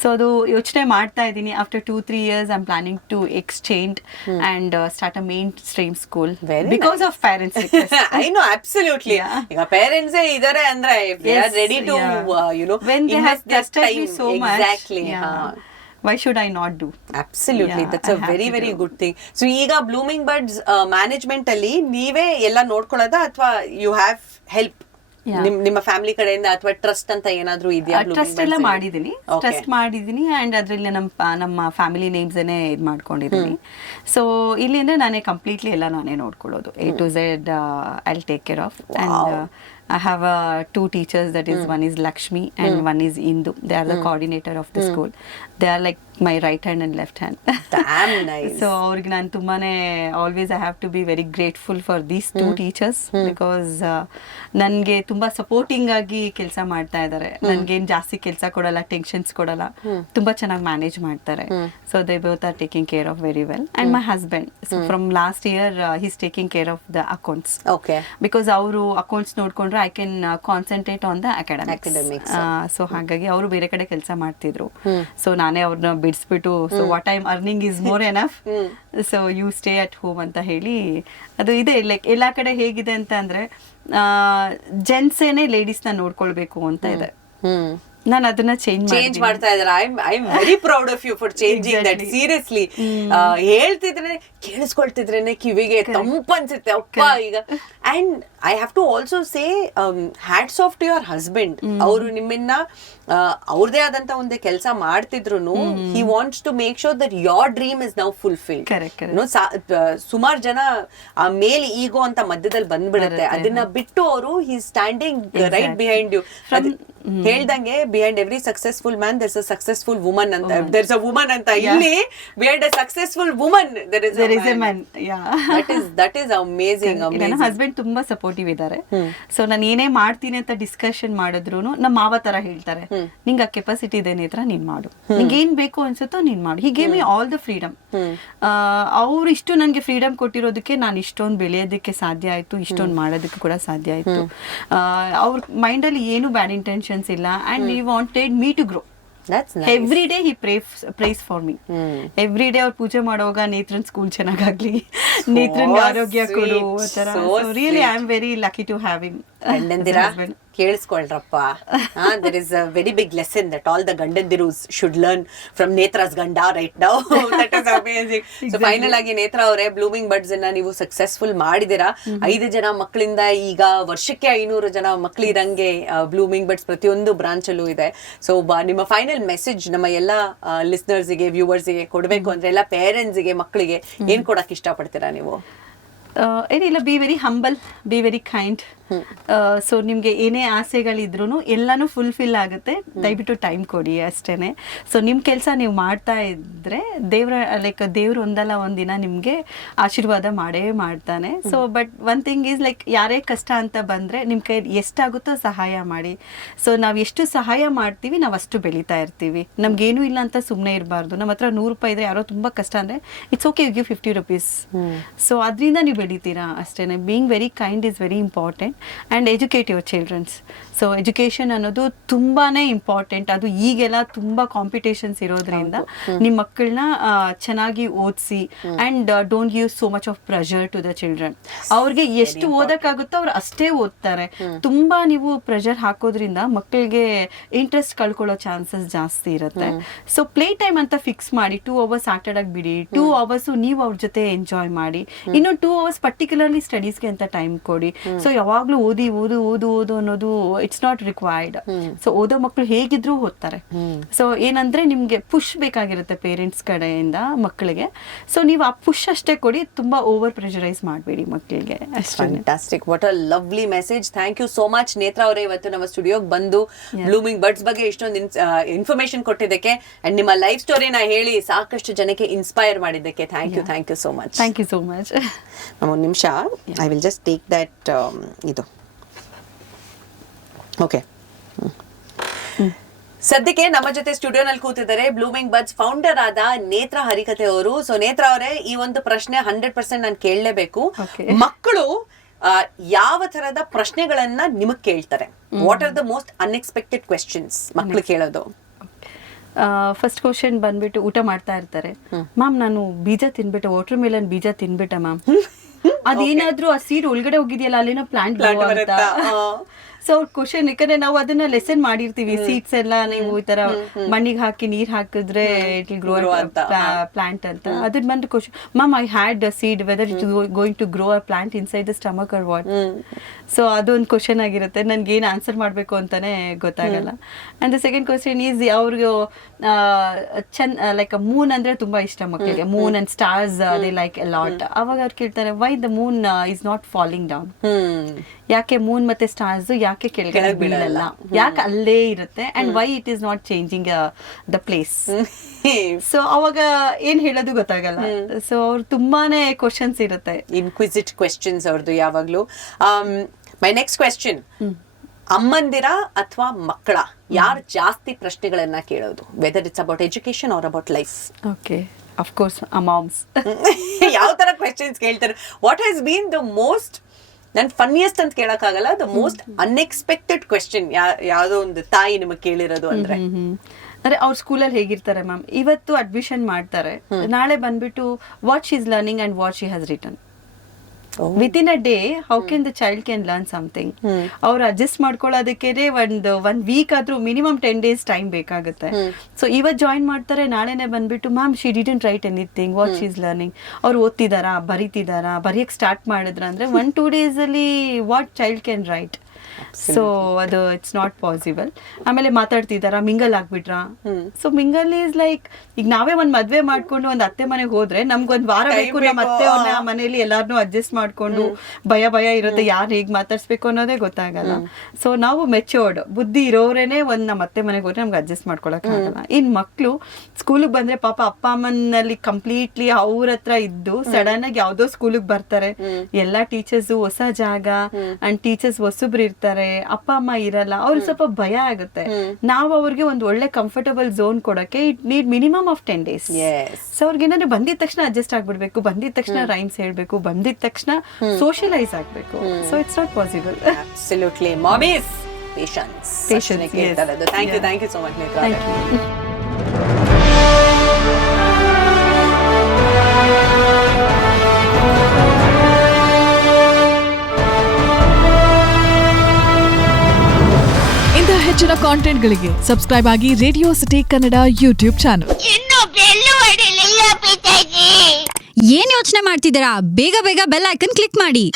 So ಅದು ಯೋಚನೆ ಮಾಡ್ತಾ ಇದ್ದೀನಿ. After 2-3 years I am planning to exchange and start a mainstream school because of parents request. I know absolutely. ಈಗ parents ಇದಾರೆ ಅಂದ್ರೆ we are ready to you know when they have trusted me so much. Exactly. Why should I not do? Absolutely. That's a very good thing. So ಈಗ blooming buds management ಅಲ್ಲಿ ನೀವೇ ಎಲ್ಲ ನೋಡ್ಕೊಳ್ಳೋದಾ ಅಥವಾ you have help ನಿಮ್ಮ family ಕಡೆಯಿಂದ ಅಥವಾ trust ಅಂತ ಏನಾದ್ರೂ ಇದೆಯಾ? ಟ್ರಸ್ಟ್ ಎಲ್ಲ ಮಾಡಿದೀನಿ ಅಂಡ್ ಅದ್ರಲ್ಲಿ ನಮ್ಮ ಫ್ಯಾಮಿಲಿ ನೇಮ್ಸ್ ಏನೇ ಇದ್ ಮಾಡ್ಕೊಂಡಿದೀನಿ. ಸೊ ಇಲ್ಲಿ ಅಂದ್ರೆ ನಾನೇ ಕಂಪ್ಲೀಟ್ಲಿ ಎಲ್ಲ ನಾನೇ ನೋಡ್ಕೊಳ್ಳೋದು. A to Z I'll take care of and I have two teachers, that is one is Lakshmi and one is Indu. They are the coordinator of the school. They are like my right hand and left hand. Damn nice. So ಅವ್ರಿಗೆ ನಾನು ತುಂಬಾನೇ always I have to be very grateful for these two teachers because ನನಗೆ ತುಂಬಾ supporting ಆಗಿ ಕೆಲಸ ಮಾಡ್ತಾ ಇದ್ದಾರೆ. ನನ್ಗೇನ್ ಜಾಸ್ತಿ ಕೆಲಸ ಕೊಡಲ್ಲ, ಟೆನ್ಷನ್ಸ್ ಕೊಡಲ್ಲ, ತುಂಬಾ ಚೆನ್ನಾಗಿ ಮ್ಯಾನೇಜ್ ಮಾಡ್ತಾರೆ. So they both are taking care of very well. And my husband, so from last year he's taking care of the accounts. Okay. Because ಅವರು ಅಕೌಂಟ್ಸ್ ನೋಡ್ಕೊಂಡ್ರೆ I can concentrate on the Academics. So ಹಾಗಾಗಿ ಅವರು ಬೇರೆ ಕಡೆ ಕೆಲಸ ಮಾಡ್ತಿದ್ರು. So ನಾನೇ ಅವ್ರನ್ನ ಬಿಡಿಸ್ಬಿಟ್ಟು, so what I am earning is more enough, so you stay at home ಅಂತ ಹೇಳಿ. ಅದು ಇದೆ ಲೈಕ್ ಎಲ್ಲಾ ಕಡೆ ಹೇಗಿದೆ ಅಂತ ಅಂದ್ರೆ ಜೆಂಟ್ಸೇನೆ ಲೇಡೀಸ್ನ ನೋಡ್ಕೊಳ್ಬೇಕು ಅಂತ ಇದೆ. ನಾನು ಅದನ್ನ ಚೇಂಜ್ ಮಾಡ್ತಾ ಇದ್ದಾರೆ. I am very proud of you for changing that. Seriously ಹೇಳ್ತಿದ್ರೆ ಕೇಳಿಸ್ಕೊಳ್ತಿದ್ರೇನೆ ಕಿವಿಗೆ ತಂಪನ್ಸುತ್ತೆ ಅಪ್ಪ ಈಗ. And I have to also say hats off to your husband. ಅವರು ನಿಮ್ಮನ್ನ ಅವ್ರದೇ ಆದಂತ ಒಂದೇ ಕೆಲಸ ಮಾಡ್ತಿದ್ರು, he wants to make sure that your dream is now fulfilled. ಸುಮಾರು ಜನ ಆ ಮೇಲ್ ಈಗೋ ಅಂತ ಮಧ್ಯದಲ್ಲಿ ಬಂದ್ಬಿಡುತ್ತೆ, ಅದನ್ನ ಬಿಟ್ಟು ಅವರು he standing right behind you. ಹೇಳ್ದಂಗೆ behind every successful man there's a successful woman ಅಂತ, ದೇರ್ಸ್ ಅ ವುಮನ್ ಅಂತ. ಇಲ್ಲಿ behind a successful woman there is a man. That is amazing. ನನ್ನ ಹಸ್ಬೆಂಡ್ ತುಂಬಾ ಸಪೋರ್ಟಿವ್ ಇದ್ದಾರೆ. ಸೊ ನಾನು ಏನೇ ಮಾಡ್ತೀನಿ ಅಂತ ಡಿಸ್ಕಷನ್ ಮಾಡಿದ್ರು ನಮ್ಮ ಮಾವ ತರ ಹೇಳ್ತಾರೆ, ನಿಂಗೆ ಆ ಕೆಪಾಸಿಟಿ ಇದೆ ನೇತ್ರ, ನೀನ್ ಮಾಡು, ನಿಂಗೆ ಏನ್ ಬೇಕು ಅನ್ಸುತ್ತೋ ನೀನ್ ಮಾಡು. ಹಿ gave me all the freedom. ಅವ್ರು ಇಷ್ಟು ನನ್ಗೆ ಫ್ರೀಡಮ್ ಕೊಟ್ಟಿರೋದಕ್ಕೆ ನಾನು ಇಷ್ಟೊಂದು ಬೆಳೆಯೋದಕ್ಕೆ ಸಾಧ್ಯ ಆಯ್ತು, ಇಷ್ಟೊಂದು ಮಾಡೋದಕ್ಕೆ ಕೂಡ ಸಾಧ್ಯ ಆಯ್ತು. ಅವ್ರ ಮೈಂಡ್ ಅಲ್ಲಿ ಏನು ಬ್ಯಾಡ್ ಇಂಟೆನ್ಷನ್ಸ್ ಇಲ್ಲ. And he wanted me to grow. That's nice. Every day he prays for me. Every day ಅವ್ರು ಪೂಜೆ ಮಾಡುವಾಗ ನೇತ್ರನ್ ಸ್ಕೂಲ್ ಚೆನ್ನಾಗಾಗ್ಲಿ, ನೇತ್ರನ್ ಆರೋಗ್ಯ ಕೊಡು ಆತರ. So really I am very lucky to have him. ಗಂಡಂದಿರ ಕೇಳಿಸ್ಕೊಳ್ರಪ್ಪ, there is a very big lesson that all the ಗಂಡಂದಿರುಸ್ should learn from Netra's ಗಂಡ right now. That is amazing. So final ಆಗಿ ನೇತ್ರ ಅವರೇ, ಬ್ಲೂಮಿಂಗ್ ಬರ್ಡ್ಸ್ ಅನ್ನ ನೀವು successful ಮಾಡಿದಿರಾ. 5 ಜನ ಮಕ್ಕಳಿಂದ ಈಗ ವರ್ಷಕ್ಕೆ 500 ಜನ ಮಕ್ಕಳು ಇರಂಗೆ ಬ್ಲೂಮಿಂಗ್ ಬರ್ಡ್ಸ್ ಪ್ರತಿಯೊಂದು ಬ್ರಾಂಚ್ ಅಲ್ಲೂ ಇದೆ. ಸೊ ನಿಮ್ಮ ಫೈನಲ್ ಮೆಸೇಜ್ ನಮ್ಮ ಎಲ್ಲ ಲಿಸ್ನರ್ಸ್ಗೆ, ವ್ಯೂವರ್ಸ್ಗೆ ಕೊಡ್ಬೇಕು ಅಂದ್ರೆ, ಎಲ್ಲ ಪೇರೆಂಟ್ಸ್ಗೆ, ಮಕ್ಕಳಿಗೆ ಏನ್ ಕೊಡಕ್ ಇಷ್ಟಪಡ್ತೀರಾ ನೀವು? ಏನಿಲ್ಲ, be very humble, be very kind. So ನಿಮ್ಗೆ ಏನೇ ಆಸೆಗಳಿದ್ರು ಎಲ್ಲಾನು ಫುಲ್ಫಿಲ್ ಆಗುತ್ತೆ. ದಯವಿಟ್ಟು ಟೈಮ್ ಕೊಡಿ ಅಷ್ಟೇನೆ. ಸೊ ನಿಮ್ ಕೆಲಸ ನೀವು ಮಾಡ್ತಾ ಇದ್ರೆ ದೇವ್ರು ಒಂದಲ್ಲ ಒಂದಿನ ನಿಮ್ಗೆ ಆಶೀರ್ವಾದ ಮಾಡೇ ಮಾಡ್ತಾನೆ. So but one thing is like, ಯಾರೇ ಕಷ್ಟ ಅಂತ ಬಂದ್ರೆ ನಿಮ್ ಕೈ ಎಷ್ಟಾಗುತ್ತೋ ಸಹಾಯ ಮಾಡಿ. ಸೊ ನಾವ್ ಎಷ್ಟು ಸಹಾಯ ಮಾಡ್ತೀವಿ ನಾವ್ ಅಷ್ಟು ಬೆಳೀತಾ ಇರ್ತೀವಿ. ನಮ್ಗೇನು ಇಲ್ಲ ಅಂತ ಸುಮ್ನೆ ಇರಬಾರ್ದು. ನಮ್ಮ ಹತ್ರ 100 ರೂಪಾಯಿ ಇದ್ರೆ, ಯಾರೋ ತುಂಬಾ ಕಷ್ಟ ಅಂದ್ರೆ it's okay, you give 50 rupees. So ಅದರಿಂದ ನೀವು ಬೆಳಿತೀರಾ ಅಷ್ಟೇನೆ. Being very kind is very important. And educate your childrens. So education ಅನ್ನೋದು ತುಂಬಾನೇ ಇಂಪಾರ್ಟೆಂಟ್. ಅದು ಈಗೆಲ್ಲ ತುಂಬಾ ಕಾಂಪಿಟೇಷನ್ಸ್ ಇರೋದ್ರಿಂದ ನಿಮ್ಮ ಮಕ್ಕಳನ್ನ ಚೆನ್ನಾಗಿ ಓದಿಸಿ. And don't give so much of pressure to the children. ಅವ್ರಿಗೆ ಎಷ್ಟು ಓದಕ್ಕಾಗುತ್ತೋ ಅವ್ರು ಅಷ್ಟೇ ಓದ್ತಾರೆ. ತುಂಬಾ ನೀವು ಪ್ರೆಷರ್ ಹಾಕೋದ್ರಿಂದ ಮಕ್ಕಳಿಗೆ ಇಂಟ್ರೆಸ್ಟ್ ಕಳ್ಕೊಳ್ಳೋ ಚಾನ್ಸಸ್ ಜಾಸ್ತಿ ಇರುತ್ತೆ. ಸೊ ಪ್ಲೇ ಟೈಮ್ ಅಂತ ಫಿಕ್ಸ್ ಮಾಡಿ 2 hours ಸ್ಯಾಟರ್ಡೇ ಬಿಡಿ. 2 hours ನೀವು ಅವ್ರ ಜೊತೆ ಎಂಜಾಯ್ ಮಾಡಿ. ಇನ್ನು 2 hours ಪರ್ಟಿಕ್ಯುಲರ್ಲಿ ಸ್ಟಡೀಸ್ಗೆ ಅಂತ ಟೈಮ್ ಕೊಡಿ. ಸೊ ಯಾವಾಗ್ಲೂ ಓದು ಅನ್ನೋದು ಇಟ್ಸ್ ನಾಟ್ ರಿಕ್ವೈರ್ಡ್. ಸೊ ಓದೋ ಮಕ್ಕಳು ಹೇಗಿದ್ರು ಓದ್ತಾರೆ. ಸೊ ಏನಂದ್ರೆ ನಿಮ್ಗೆ ಪುಷ್ ಬೇಕಾಗಿರುತ್ತೆ ಪೇರೆಂಟ್ಸ್ ಕಡೆಯಿಂದ ಮಕ್ಕಳಿಗೆ. ಸೊ ನೀವು ಆ ಪುಷ್ ಅಷ್ಟೇ ಕೊಡಿ, ತುಂಬಾ ಓವರ್ ಪ್ರೆಷರೈಸ್ ಮಾಡಬೇಡಿ ಮಕ್ಕಳಿಗೆ. Fantastic, what a lovely message. Thank you so much Netra ಅವರೇ, ಇವತ್ತು ನಮ್ಮ ಸ್ಟುಡಿಯೋಗೆ ಬಂದು ಬ್ಲೂಮಿಂಗ್ ಬರ್ಡ್ಸ್ ಬಗ್ಗೆ ಇಷ್ಟೊಂದು ಇನ್ಫಾರ್ಮೇಶನ್ ಕೊಟ್ಟಿದ್ದಕ್ಕೆ ಅಂಡ್ ನಿಮ್ಮ ಲೈಫ್ ಸ್ಟೋರಿನ ಹೇಳಿ ಸಾಕಷ್ಟು ಜನಕ್ಕೆ ಇನ್ಸ್ಪೈರ್ ಮಾಡಿದ್ದಕ್ಕೆ thank you so much. Thank you so much. ಒಂದು ನಿಮಿಷ, I will just take that ಇದು. ಓಕೆ, ಸದ್ಯಕ್ಕೆ ನಮ್ಮ ಜೊತೆ ಸ್ಟುಡಿಯೋನಲ್ಲಿ ಕೂತಿದ್ದಾರೆ ಬ್ಲೂಮಿಂಗ್ ಬರ್ಡ್ಸ್ ಫೌಂಡರ್ ಆದ ನೇತ್ರ ಹರಿಕಥೆ ಅವರು. ಸೊ ನೇತ್ರ ಅವರೇ, ಈ ಒಂದು ಪ್ರಶ್ನೆ 100% ನಾನು ಕೇಳಲೇಬೇಕು. ಮಕ್ಕಳು ಯಾವ ತರದ ಪ್ರಶ್ನೆಗಳನ್ನ ನಿಮಗ್ ಕೇಳ್ತಾರೆ? What are the most unexpected questions ಮಕ್ಕಳು ಕೇಳೋದು? ಫಸ್ಟ್ ಕ್ವಶನ್ ಬಂದ್ಬಿಟ್ಟು, ಊಟ ಮಾಡ್ತಾ ಇರ್ತಾರೆ, ಮ್ಯಾಮ್ ನಾನು ಬೀಜ ತಿನ್ಬಿಟ್ಟೆ, ವಾಟರ್ ಮೆಲನ್ ಬೀಜ ತಿನ್ಬಿಟ್ಟೆ ಮ್ಯಾಮ್, ಅದೇನಾದ್ರೂ ಆ ಸೀಡ್ ಒಳಗಡೆ ಹೋಗಿದೆಯಲ್ಲ ಅಲ್ಲೇನೋ ಪ್ಲಾಂಟ್ ಅಂತ. ಸೊ ಅವ್ರ ಕ್ವಶನ್, ಯಾಕಂದ್ರೆ ನಾವು ಅದನ್ನ ಲೆಸನ್ ಮಾಡಿರ್ತೀವಿ, ಸೀಡ್ಸ್ ಎಲ್ಲ ನೀವು ಈ ತರ ಮಣ್ಣಿಗೆ ಹಾಕಿ ನೀರ್ ಹಾಕಿದ್ರೆ ಇಟ್ ವಿಲ್ ಗ್ರೋ ಪ್ಲಾಂಟ್ ಅಂತ. ಅದ್ರ ಬಂದು question, ma'am I had a seed whether it going to grow a plant inside the stomach or what. So ಅದೊಂದು ಕ್ವಶನ್ ಆಗಿರುತ್ತೆ, ನನ್ಗೆ ಏನ್ ಆನ್ಸರ್ ಮಾಡ್ಬೇಕು ಅಂತಾನೆ ಗೊತ್ತಾಗಲ್ಲ. And the second question is, ಅವ್ರಿಗೆ ಲೈಕ್ ಮೂನ್ ಅಂದ್ರೆ ತುಂಬಾ ಇಷ್ಟ ಮಕ್ಕಳಿಗೆ, moon and stars they like a lot. ಅವಾಗ ಅವ್ರು ಕೇಳ್ತಾರೆ, why the moon is not falling down, ಯಾಕೆ ಮೂನ್ ಮತ್ತೆ ಸ್ಟಾರ್ಸ್ ಯಾಕೆ ಕೆಳಗಡೆ ಬೀಳಲ್ಲ, ಯಾಕೆ ಅಲ್ಲೇ ಇರುತ್ತೆ, and why it is not changing the place. So ಅವಾಗ ಏನ್ ಹೇಳೋದು ಗೊತ್ತಾಗಲ್ಲ. ಸೊ ಅವ್ರು ತುಂಬಾನೇ ಕ್ವಶನ್ಸ್ ಇರುತ್ತೆ, ಇನ್ಕ್ವಿಸಿಟ್ ಕ್ವೆಶ್ಚನ್ಸ್ ಅವ್ರದ್ದು ಯಾವಾಗ್ಲೂ. ಮೈ ನೆಕ್ಸ್ಟ್ ಕ್ವೆಶ್ಚನ್, ಅಮ್ಮಂದಿರ ಅಥವಾ ಮಕ್ಕಳ ಯಾರು ಜಾಸ್ತಿ ಪ್ರಶ್ನೆಗಳನ್ನ ಕೇಳೋದು, whether it's about education R about life? Okay, of course moms. ಯಾವ ತರ ಕ್ವೆಶ್ಚನ್ಸ್ ಕೇಳ್ತಾರೆ? What has been the most, ನನ್ ಫನ್ನಿಯಸ್ಟ್ ಅಂತ ಕೇಳಕ್ಕಾಗಲ್ಲ, ದ ಮೋಸ್ಟ್ ಅನ್ಎಕ್ಸ್ಪೆಕ್ಟೆಡ್ ಕ್ವೆಶ್ಚನ್ ಯಾವ್ದೋ ಒಂದು ತಾಯಿ ನಿಮಗೆ ಕೇಳಿರೋದು ಅಂದ್ರೆ? ಅಂದ್ರೆ ಅವ್ರ ಸ್ಕೂಲಲ್ಲಿ ಹೇಗಿರ್ತಾರೆ ಮ್ಯಾಮ್, ಇವತ್ತು ಅಡ್ಮಿಷನ್ ಮಾಡ್ತಾರೆ, ನಾಳೆ ಬಂದ್ಬಿಟ್ಟು what she is learning and what she has return within a day. How can the child can learn something? ಅವ್ರು ಅಡ್ಜಸ್ಟ್ ಮಾಡ್ಕೊಳ್ಳೋದಕ್ಕೆ ಒಂದ್ ವೀಕ್ ಆದ್ರೂ ಮಿನಿಮಮ್ 10 days ಟೈಮ್ ಬೇಕಾಗುತ್ತೆ. ಸೊ ಇವತ್ತು ಜಾಯಿನ್ ಮಾಡ್ತಾರೆ, ನಾಳೆನೆ ಬಂದ್ಬಿಟ್ಟು ma'am she didn't right anything, what she is learning. ಅವ್ರು ಓದ್ತಿದಾರಾ, ಬರೆಯಕ್ ಸ್ಟಾರ್ಟ್ ಮಾಡಿದ್ರ ಅಂದ್ರೆ 1-2 days ಅಲ್ಲಿ what child can write? So ಅದು ಇಟ್ಸ್ ನಾಟ್ ಪಾಸಿಬಲ್. ಆಮೇಲೆ ಮಾತಾಡ್ತಿದಾರ, mingle ಆಗ್ಬಿಟ್ರಾ? So mingle is like, ಈಗ ನಾವೇ ಒಂದ್ ಮದ್ವೆ ಮಾಡ್ಕೊಂಡು ಒಂದ್ ಅತ್ತೆ ಮನೆಗೆ ಹೋದ್ರೆ ನಮ್ಗೊಂದ್ ವಾರ ಬೇಕು, ನಮ್ಮ ಅತ್ತೆ ಅವ್ರನ್ನ ಮನೇಲಿ ಎಲ್ಲಾರ್ನು ಅಡ್ಜಸ್ಟ್ ಮಾಡ್ಕೊಂಡು ಭಯ ಇರುತ್ತೆ, ಯಾರು ಹೇಗ್ ಮಾತಾಡ್ಸ್ಬೇಕು ಅನ್ನೋದೇ ಗೊತ್ತಾಗಲ್ಲ. ಸೊ ನಾವು ಮೆಚೋರ್ಡ್ ಬುದ್ಧಿ ಇರೋರೇನೆ ಒಂದ್ ನಮ್ಮ ಅತ್ತೆ ಮನೆಗೆ ಹೋದ್ರೆ ನಮ್ಗೆ ಅಡ್ಜಸ್ಟ್ ಮಾಡ್ಕೊಳಕ್ ಆಗಲ್ಲ. ಇನ್ ಮಕ್ಳು ಸ್ಕೂಲಿಗೆ ಬಂದ್ರೆ ಪಾಪ ಅಪ್ಪ ಅಮ್ಮನಲ್ಲಿ ಕಂಪ್ಲೀಟ್ಲಿ ಅವ್ರ ಹತ್ರ ಇದ್ದು ಸಡನ್ ಆಗಿ ಯಾವ್ದೋ ಸ್ಕೂಲಿಗೆ ಬರ್ತಾರೆ, ಎಲ್ಲಾ ಟೀಚರ್ಸ್ ಹೊಸ ಜಾಗ ಅಂಡ್ ಟೀಚರ್ಸ್ ಹೊಸಬ್ರು ಇರ್ತಾರೆ, ಅಪ್ಪ ಅಮ್ಮ ಇರಲ್ಲ, ಅವ್ರಿಗೆ ಸ್ವಲ್ಪ ಭಯ ಆಗುತ್ತೆ. ನಾವು ಅವ್ರಿಗೆ ಒಂದು ಒಳ್ಳೆ ಕಂಫರ್ಟಬಲ್ ಝೋನ್ ಕೊಡಕ್ಕೆ it need minimum of 10 days. So ಅವ್ರಿಗೆ ಏನಾದ್ರೆ ಬಂದಿದ ತಕ್ಷಣ ಅಡ್ಜಸ್ಟ್ ಆಗ್ಬಿಡ್ಬೇಕು, ಬಂದಿದ ತಕ್ಷಣ ರೈಮ್ಸ್ ಹೇಳ್ಬೇಕು, ಬಂದಿದ ತಕ್ಷಣ ಸೋಷಿಯಲೈಸ್ ಆಗ್ಬೇಕು. So it's not possible. Absolutely. Mommies, patience. Patience, yes. Thank you so much, Netra. Thank you. ಹೆಚ್ಚಿನ ಕಾಂಟೆಂಟ್ಗಳಿಗೆ ಸಬ್ಸ್ಕ್ರೈಬ್ ಆಗಿ radio city Kannada YouTube channel. ಏನ್ ಯೋಚನೆ ಮಾಡ್ತಿದ್ದೀರಾ? ಬೇಗ ಬೇಗ ಬೆಲ್ ಐಕನ್ ಕ್ಲಿಕ್ ಮಾಡಿ.